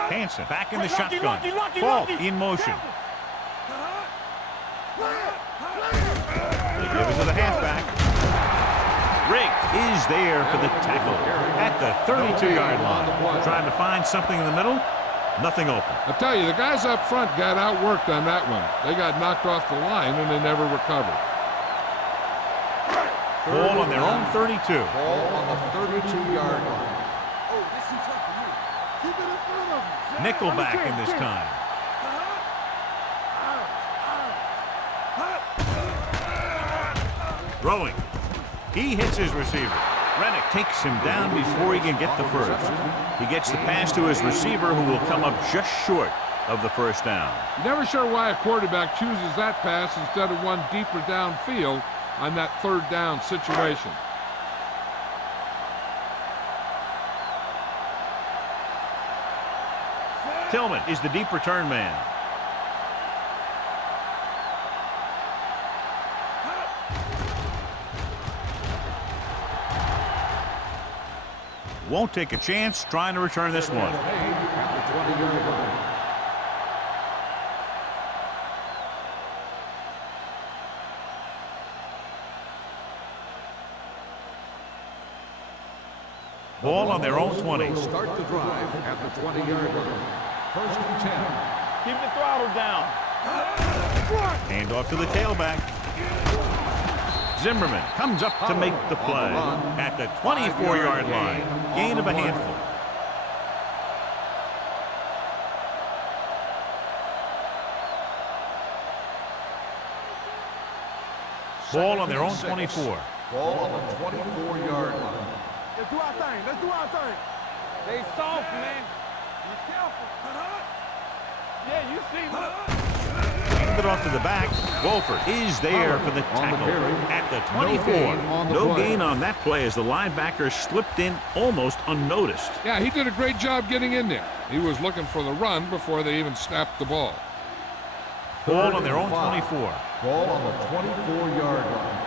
Hansen back in the shotgun. Falk in motion. They give it to the halfback. Riggs is there for the tackle at the 32-yard line. Trying to find something in the middle. Nothing open. I tell you, the guys up front got outworked on that one. They got knocked off the line and they never recovered. Ball on their own 32. Ball on the 32-yard line. Oh, this is tough for you. Keep it in front of him. Nickelback in this time. Throwing. He hits his receiver. Rennick takes him down before he can get the first. He gets the pass to his receiver, who will come up just short of the first down. Never sure why a quarterback chooses that pass instead of one deeper downfield on that third down situation. Tillman is the deep return man. Won't take a chance trying to return this one. Ball on their own 20. Start the drive at the 20-yard line. First and 10. Keep the throttle down. Hand off to the tailback. Zimmerman comes up to make the play at the 24-yard line. Gain of a handful. Ball on their own 24. Ball on the 24-yard line. Let's do our thing. Let's do our thing. Stay soft, man. Be careful. Yeah, you see me. Hand it off to the back. Wolford is there for the tackle at the 24. No gain on that play as the linebacker slipped in almost unnoticed. Yeah, he did a great job getting in there. He was looking for the run before they even snapped the ball. Ball on their own 24. Ball on the 24-yard line.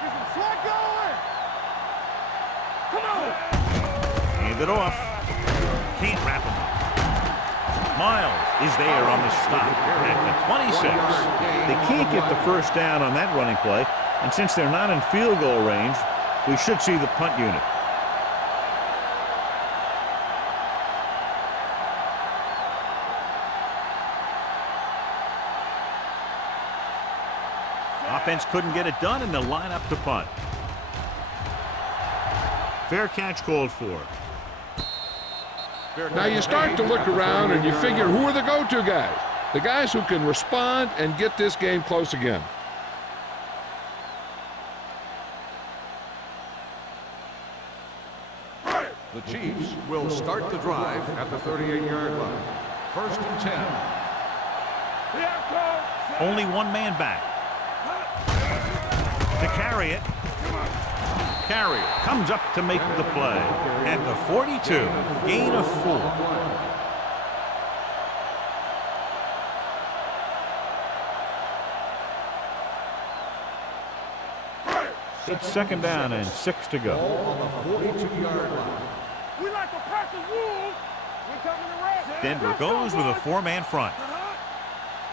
Get some slack going. Come on. Hand it off. Can't wrap him up. Miles is there on the stop at the 26. They can't get the first down on that running play, and since they're not in field goal range, we should see the punt unit. Offense couldn't get it done, and they'll line up to punt. Fair catch called for. Now you start to look around and you figure, who are the go-to guys? The guys who can respond and get this game close again. The Chiefs will start the drive at the 38-yard line. First and 10. Only one man back. To carry it. Carrier comes up to make the play at the 42. Gain of 4. It's second down and 6 to go. Ball on the 42-yard line. We like to pack the wolves. We coming to rest. Denver goes with a 4-man front.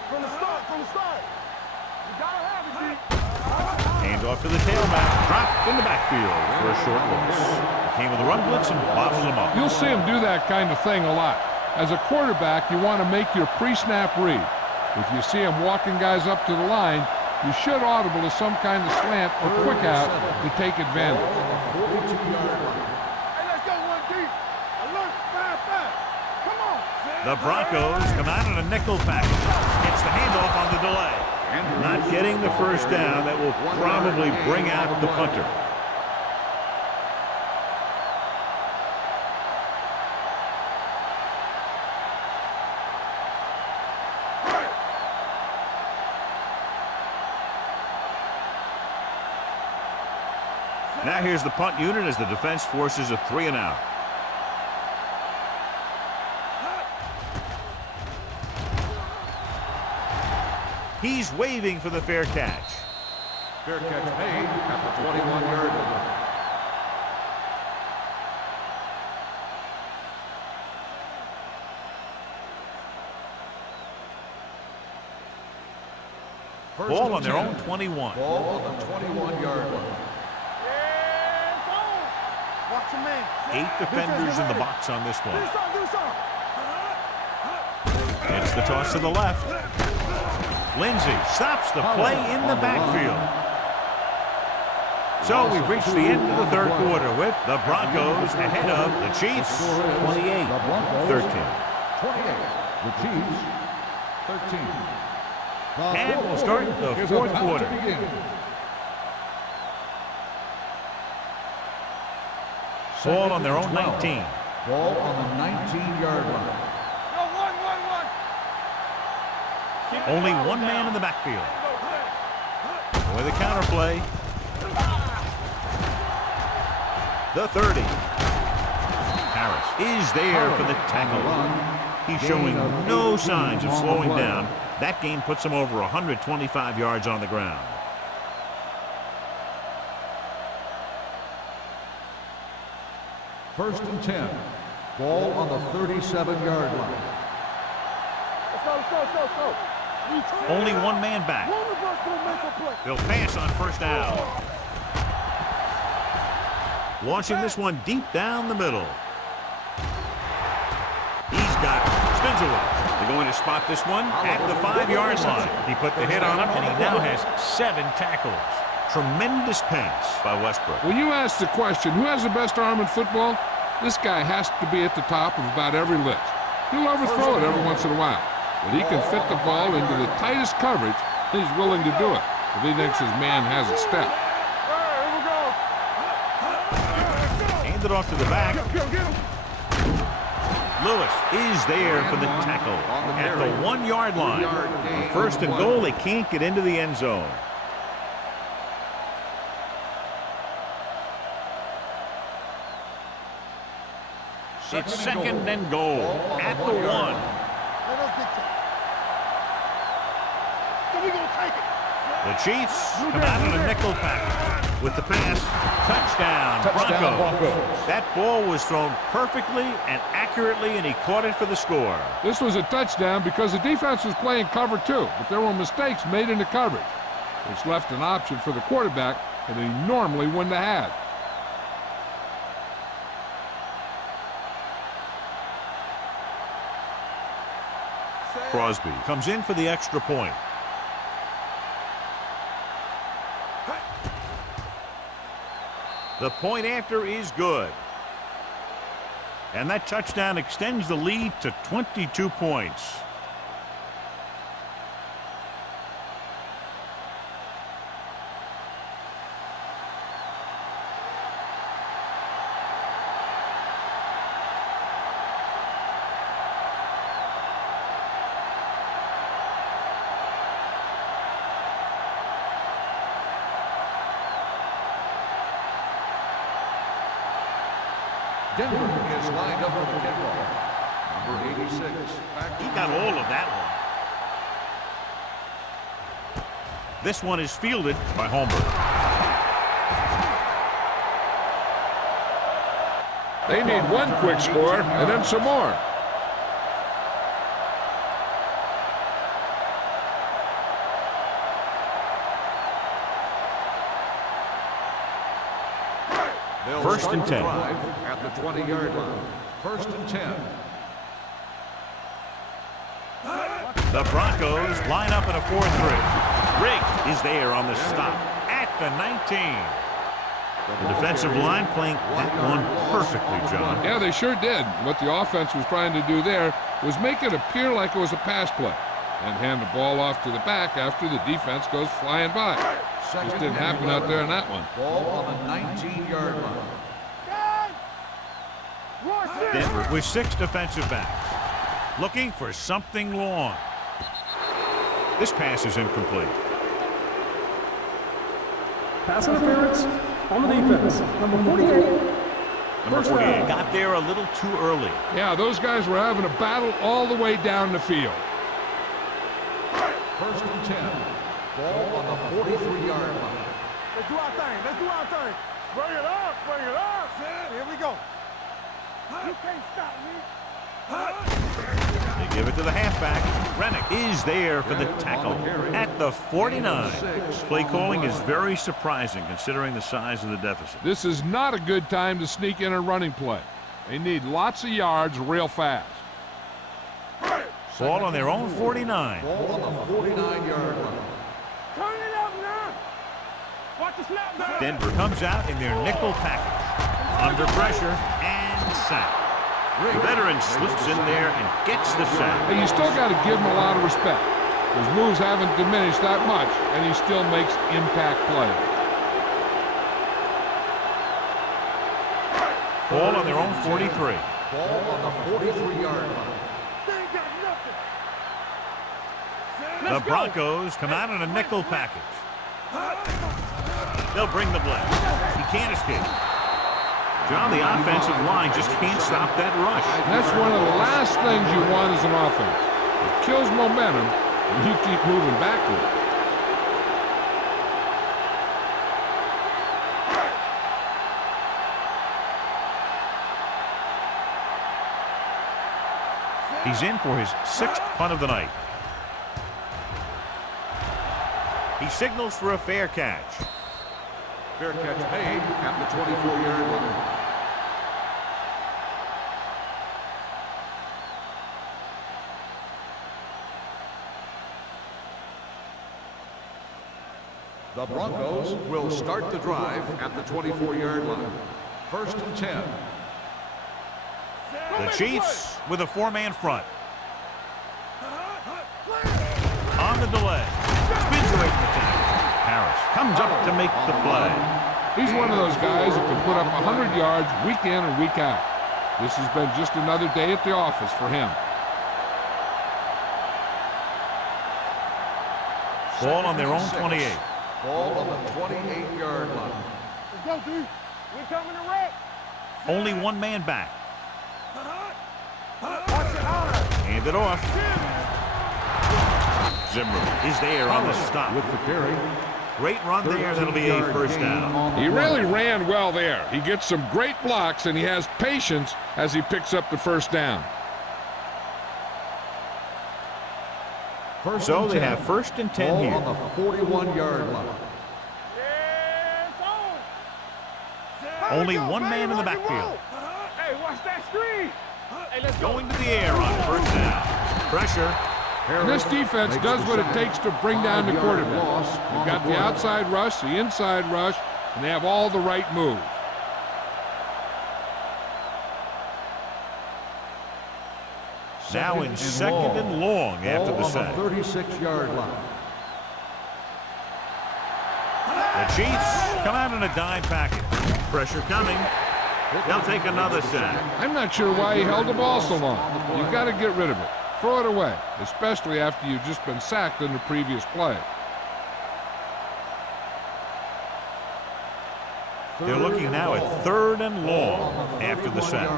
From the start. You gotta have it, G. Hand off to the tailback. Dropped in the backfield for a short loss. Came with a run blitz and bobbles him up. You'll see him do that kind of thing a lot. As a quarterback, you want to make your pre-snap read. If you see him walking guys up to the line, you should audible to some kind of slant or quick out to take advantage. Hey, let's go, 1 deep. Alert, 5-5. Come on. The Broncos come out in a nickel package. Gets the handoff on the delay. Not getting the first down. That will probably bring out the punter. Now here's the punt unit as the defense forces a 3-and-out. He's waving for the fair catch. Fair catch made at the 21-yard line. First Ball and on their 10. own 21. Ball on the 21-yard line. Yeah, it's on. Watch your man. 8 defenders in the box on this one. Do something. It's the toss to the left. Lindsay stops the play in the backfield. So we've reached the end of the third quarter with the Broncos ahead of the Chiefs, 28-13. 28. The Chiefs, 13. And we'll start the Is fourth about quarter. to begin. Ball on their own 12. 19. Ball on the 19-yard line. Yo, one. Only one man in the backfield. With a counter play. The 30. Harris is there for the tackle. He's showing no signs of slowing down. That gain puts him over 125 yards on the ground. First and 10. Ball on the 37-yard line. Let's go. Only one man back. One of us will make a play. They'll pass on first down. Launching this one deep down the middle. He's got it. Spins away. They're going to spot this one at the 5-yard line. He put the hit on him, and he now has 7 tackles. Tremendous pass by Westbrook. Well, you asked the question, who has the best arm in football? This guy has to be at the top of about every list. He'll overthrow it every once in a while, but he can fit the ball into the tightest coverage, and he's willing to do it if he thinks his man has a step. Hand it off to the back. Lewis is there for the tackle at the 1-yard line. On first and goal, they can't get into the end zone. It's second and goal at the 1. Let us dictate. So we gonna take it. The Chiefs come out in a nickel package with the pass. Touchdown, Broncos. That ball was thrown perfectly and accurately, and he caught it for the score. This was a touchdown because the defense was playing cover 2, but there were mistakes made in the coverage, which left an option for the quarterback that he normally wouldn't have had. Crosby comes in for the extra point. The point after is good. And that touchdown extends the lead to 22 points. Denver is lined up for the kickoff. Number 86. He got all of that one. This one is fielded by Holmberg. They need one quick score and then some more. First and 10. At the 20-yard line. First and 10. The Broncos line up in a 4-3. Riggs is there on the stop at the 19. The defensive line playing that one perfectly, John. Yeah, they sure did. What the offense was trying to do there was make it appear like it was a pass play and hand the ball off to the back after the defense goes flying by. Just didn't happen out there in that one. Ball on the 19-yard line. Denver with 6 defensive backs, looking for something long. This pass is incomplete. Pass interference on the defense. Number 48. Number 48 got there a little too early. Yeah, those guys were having a battle all the way down the field. First and 10. Ball on the 43-yard line. Let's do our thing. Bring it up. Here we go. You can't stop me. They give it to the halfback. Rennick is there for the tackle at the 49. Play calling is very surprising considering the size of the deficit. This is not a good time to sneak in a running play. They need lots of yards real fast. Ball on their own 49. Ball on the 49-yard line. Turn it up now. Watch the snap back. Denver comes out in their nickel package. Under pressure and sack. The veteran slips in there and gets the sack. And you still got to give him a lot of respect. His moves haven't diminished that much, and he still makes impact plays. Ball on their own 43. Ball on the 43-yard line. They ain't got nothing. The Broncos come out in a nickel package. They'll bring the blitz. He can't escape. John, the offensive line just can't stop that rush. And that's one of the last things you want as an offense. It kills momentum, and you keep moving backward. He's in for his 6th punt of the night. He signals for a fair catch. Fair catch made at the 24-yard line. The Broncos will start the drive at the 24-yard line. 1st and 10. The Chiefs with a 4-man front. On the delay. Spins away from the tackle. Harris comes up to make the play. He's one of those guys who can put up 100 yards week in and week out. This has been just another day at the office for him. Ball on their own 28. Ball on the 28-yard line. Let's go, D. We coming to wreck. Only one man back. Watch your eyes. Hand it off. Zimmer is there on the stop. With the carry. Great run there. That'll be a first down. He really ran well there. He gets some great blocks, and he has patience as he picks up the first down. So they have 1st and 10 Ball here. on the 41-yard line. Yeah, it's on. Only one man in the backfield. Hey, watch that screen. Hey, let's go. Going to the air on first down. Pressure. And this defense does what it takes to bring down the quarterback. They've got the outside rush, the inside rush, and they have all the right moves. Now in 2nd and long after the sack. Ball on the 36-yard line. The Chiefs come out in a dime package. Pressure coming. They'll take another sack. I'm not sure why he held the ball so long. You've got to get rid of it. Throw it away, especially after you've just been sacked in the previous play. They're looking now at 3rd and long after the sack.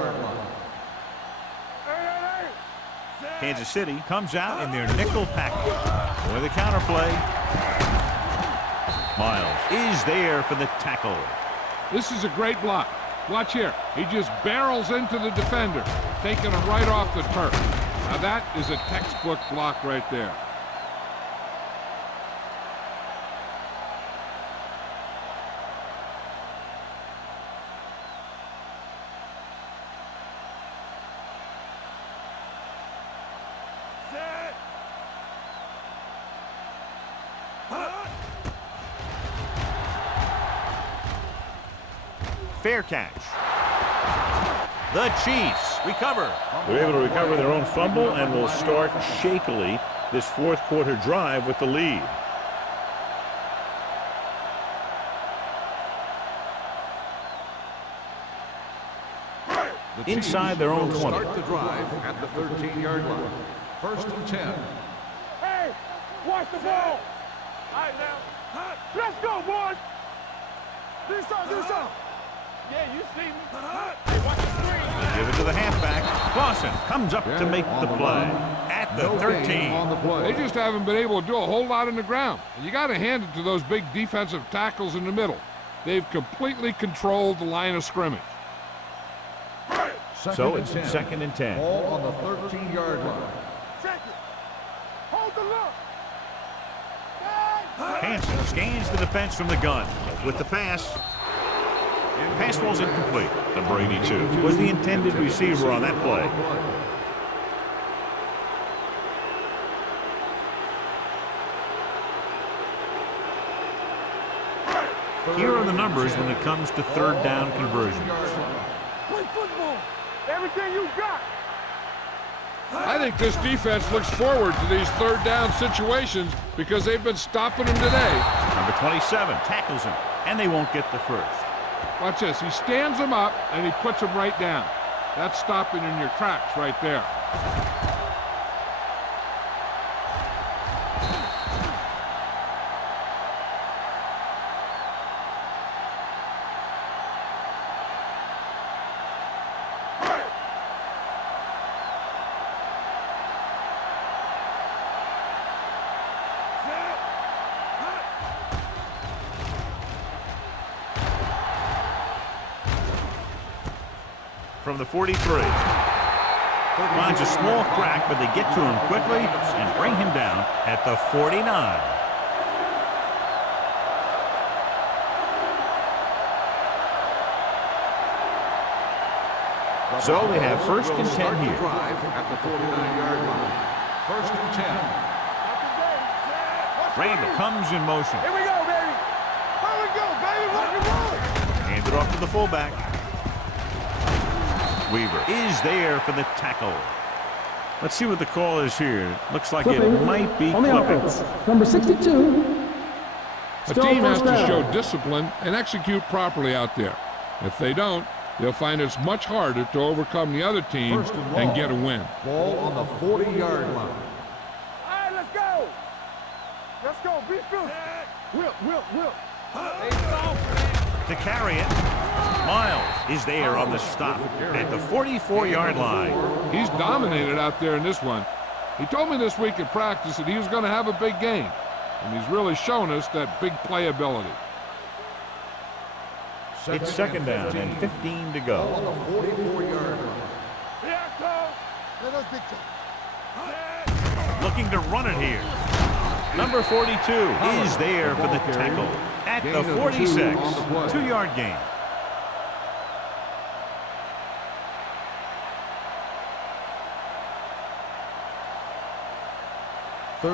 Kansas City comes out in their nickel package. For the counterplay. Miles is there for the tackle. This is a great block. Watch here. He just barrels into the defender, taking him right off the turf. Now that is a textbook block right there. Fair catch. The Chiefs recover. They're able to recover their own fumble and will start shakily this 4th quarter drive with the lead. Inside their own 20. Start the drive at the 13-yard line. 1st and 10. Hey, watch the ball. All right, now. Let's go, boys. Do something. Yeah, you see me. Hey, watch the screen. Give it to the halfback. Clausen comes up to make the play at the 13. They just haven't been able to do a whole lot in the ground. And you got to hand it to those big defensive tackles in the middle. They've completely controlled the line of scrimmage. So it's 2nd and 10. Ball on the 13-yard line. Check it. Hold the look. Hansen scans the defense from the gun. With the pass. Pass ball's incomplete. Number 82 was the intended receiver on that play. Here are the numbers when it comes to 3rd down conversions. Play football. Everything you got. I think this defense looks forward to these 3rd down situations because they've been stopping them today. Number 27 tackles him, and they won't get the first. Watch this. He stands them up, and he puts them right down. That's stopping in your tracks right there. From the 43. Finds a small crack, but they get to him quickly and bring him down at the 49. So they have 1st and 10 here. At the 49-yard line. 1st and 10. Randall comes in motion. Here we go, baby. Here we go, baby. Rock and roll. Hands it off to the fullback. Weaver is there for the tackle. Let's see what the call is here. Looks like it Clipping might be on the clipping. offense. Number 62. A Still team has first to down. show discipline and execute properly out there. If they don't, they'll find it's much harder to overcome the other team First and and long. get a win. Ball on the 40-yard line. All right, let's go. Let's go. Be fierce. Whip. To carry it, Miles is there on the stop at the 44-yard line. He's dominated out there in this one. He told me this week at practice that he was going to have a big game, and he's really shown us that big playability. It's 2nd down and 15 to go. On the 44-yard line. Here I come. Let us dictate. Looking to run it here. Number 42 is there for the tackle at the 46. 2-yard gain.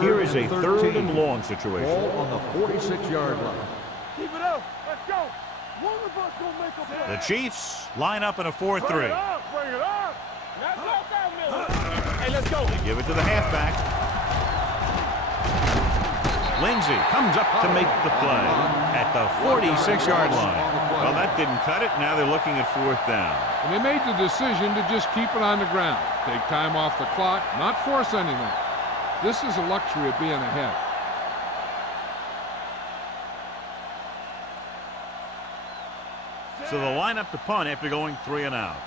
Here is a 3rd and long situation. Ball on the 46-yard line. Keep it up. Let's go. One of us gonna make a play. The Chiefs line up in a 4-3. Bring it up. Now go down, Miller. Hey, let's go. They give it to the halfback. Lindsey comes up to make the play at the 46-yard line. Well, that didn't cut it. Now they're looking at 4th down. And they made the decision to just keep it on the ground. Take time off the clock, not force anything. This is a luxury of being ahead. So they'll line up to punt after going 3 and out.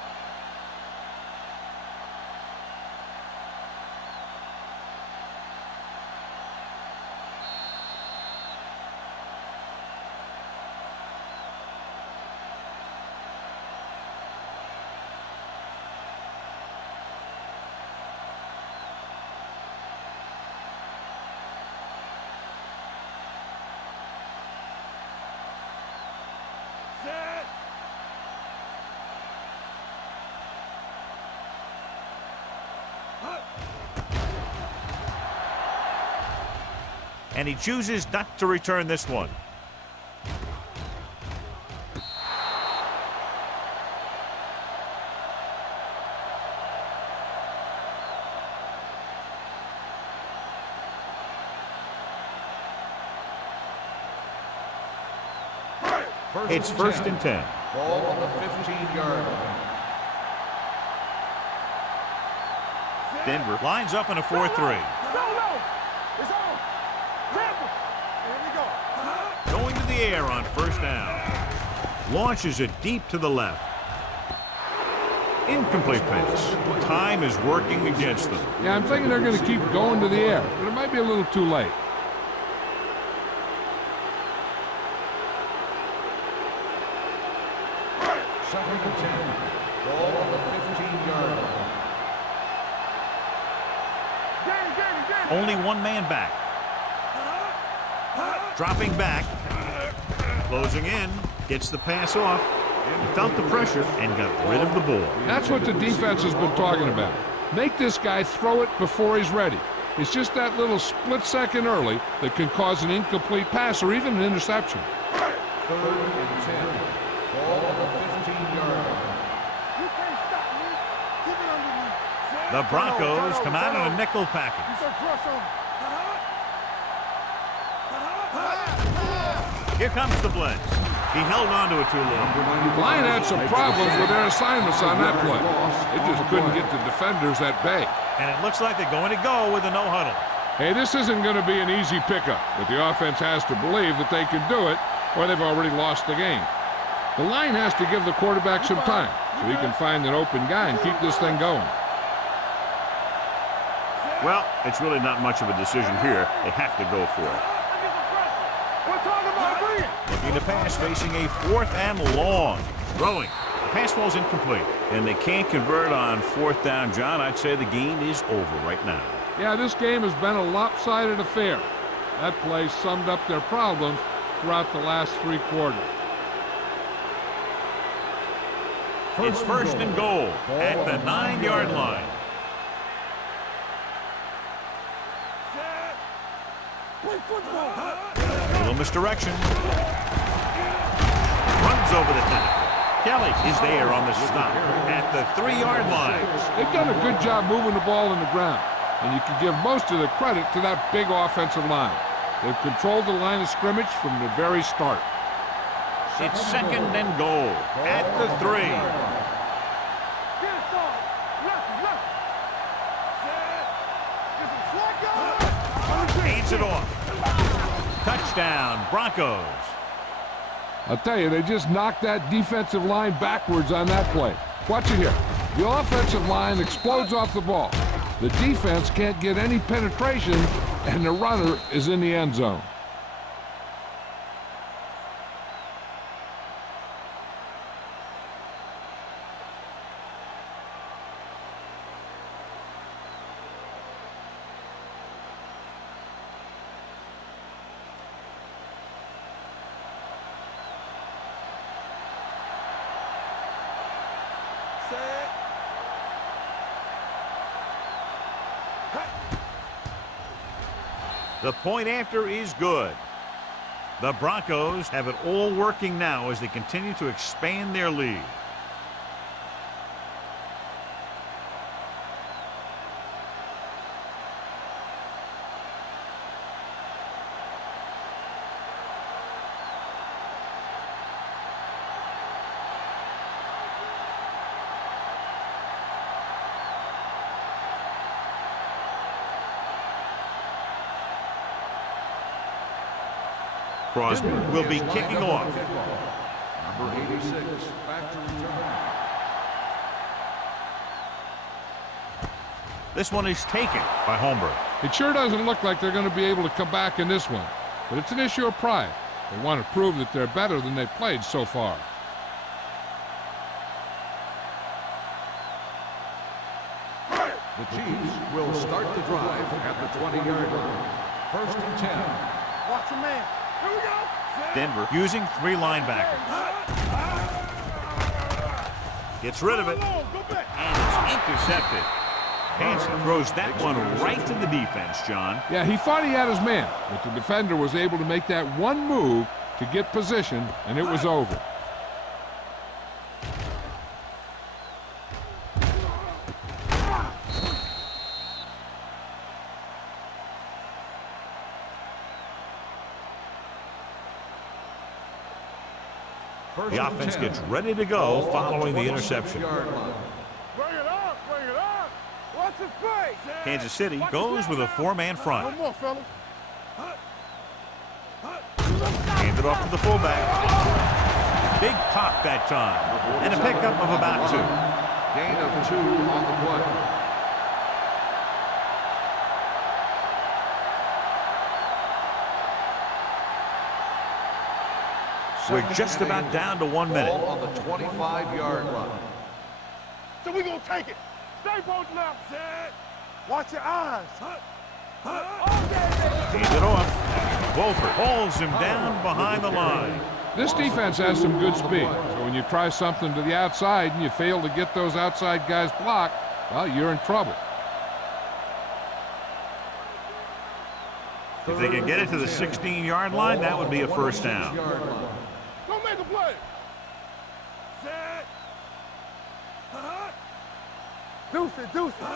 And he chooses not to return this one. It's 1st and 10. Ball on the 15-yard line. Denver lines up in a 4-3. Go, it's on. Temple. Here we go. Going to the air on 1st down. Launches it deep to the left. Incomplete pass. Time is working against them. Yeah, I'm thinking they're going to keep going to the air, but it might be a little too late. Second and 10. Ball on the 15 Only one man back. Dropping back. Closing in. Gets the pass off. He felt the pressure and got rid of the ball. That's what the defense has been talking about. Make this guy throw it before he's ready. It's just that little split second early that can cause an incomplete pass or even an interception. 3rd and 10. Ball on the 15-yard line. The Broncos come out in a nickel package. Here comes the blitz. He held on to it too long. The line had some problems with their assignments on that play. They just couldn't get the defenders at bay. And it looks like they're going to go with a no-huddle. Hey, this isn't going to be an easy pickup, but the offense has to believe that they can do it, or they've already lost the game. The line has to give the quarterback some time so he can find an open guy and keep this thing going. Well, it's really not much of a decision here. They have to go for it. Looking to pass, facing a 4th and long. Throwing. The pass falls incomplete. And they can't convert on 4th down, John. I'd say the game is over right now. Yeah, this game has been a lopsided affair. That play summed up their problems throughout the last 3 quarters. It's 1st and goal at the 9-yard line. Little misdirection. Runs over the tackle. Kelly is there on the stop at the 3-yard line. They've done a good job moving the ball in the ground, and you can give most of the credit to that big offensive line. They've controlled the line of scrimmage from the very start. It's 2nd and goal at the 3. Hands it off. Touchdown, Broncos. I'll tell you, they just knocked that defensive line backwards on that play. Watch it here. The offensive line explodes off the ball. The defense can't get any penetration, and the runner is in the end zone. The point after is good. The Broncos have it all working now as they continue to expand their lead. Crosby will be kicking off. Number 86, back to return. This one is taken by Holmberg. It sure doesn't look like they're going to be able to come back in this one, but it's an issue of pride. They want to prove that they're better than they've played so far. The Chiefs will start the drive at the 20-yard line. 1st and 10. Watch your man. Here we go. Denver using 3 linebackers. Gets rid of it, and it's intercepted. Hansen throws that one right to the defense, John. Yeah, he thought he had his man, but the defender was able to make that one move to get position, and it was over. The offense gets ready to go following the interception. Bring it up, bring it up. Watch his face. Kansas City goes with a 4-man No front. more, fellas. Handed off to the fullback. Big pop that time. And a pickup of about 2. Gain of 2 on the play. We're just about down to 1 minute. Ball on the 25-yard line. So we gonna take it. Stay both left. Set. Watch your eyes. Hands it off. Wolford pulls him down behind the line. This defense has some good speed, so when you try something to the outside and you fail to get those outside guys blocked, well, you're in trouble. If they can get it to the 16-yard line, that would be a first down. Don't make a play. Set. Deuce it, deuce it.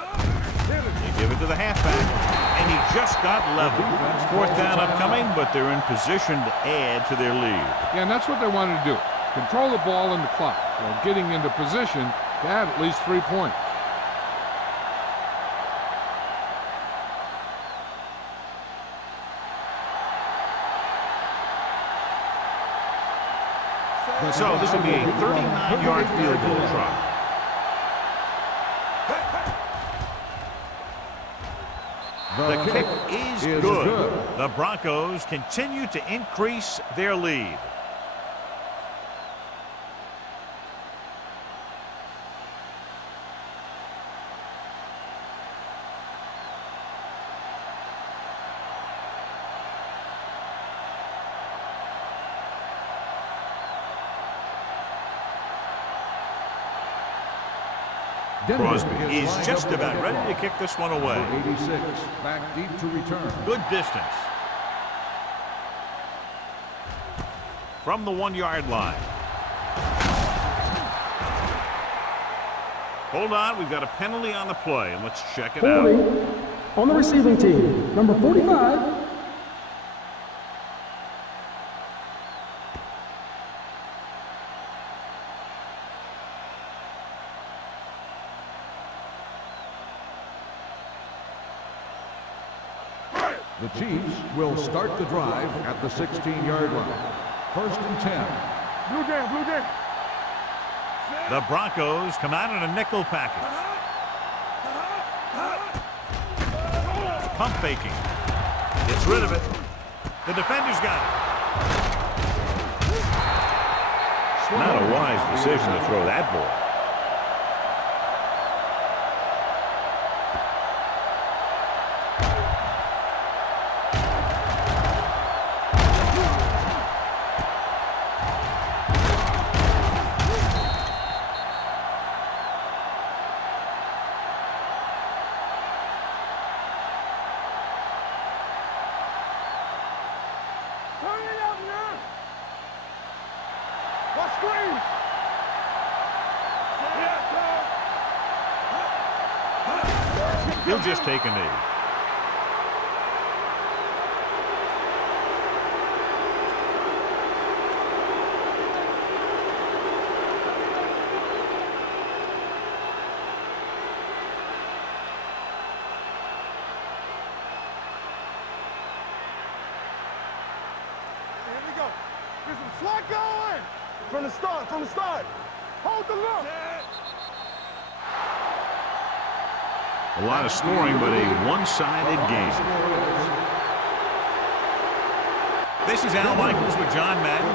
You give it to the halfback, and he just got level. Fourth down upcoming, but they're in position to add to their lead. Yeah, and that's what they wanted to do. Control the ball and the clock while getting into position to add at least 3 points. So this will be a 39-yard field goal try. The kick is good. The Broncos continue to increase their lead. Crosby is just about ready to kick this one away. 86, back deep to return. Good distance. From the 1-yard line. Hold on, we've got a penalty on the play. Let's check it out. Holding on the receiving team, number 45. The Chiefs will start the drive at the 16-yard line. First and 10. Blue game, blue game. The Broncos come out in a nickel package. Pump faking. Gets rid of it. The defender's got it. Not a wise decision to throw that ball. Turn it up now. Watch screen. He'll just take a knee. Here we go. There's some slot going. From the start, from the start. Hold the look. A lot of scoring, but a one-sided game. This is Al Michaels with John Madden.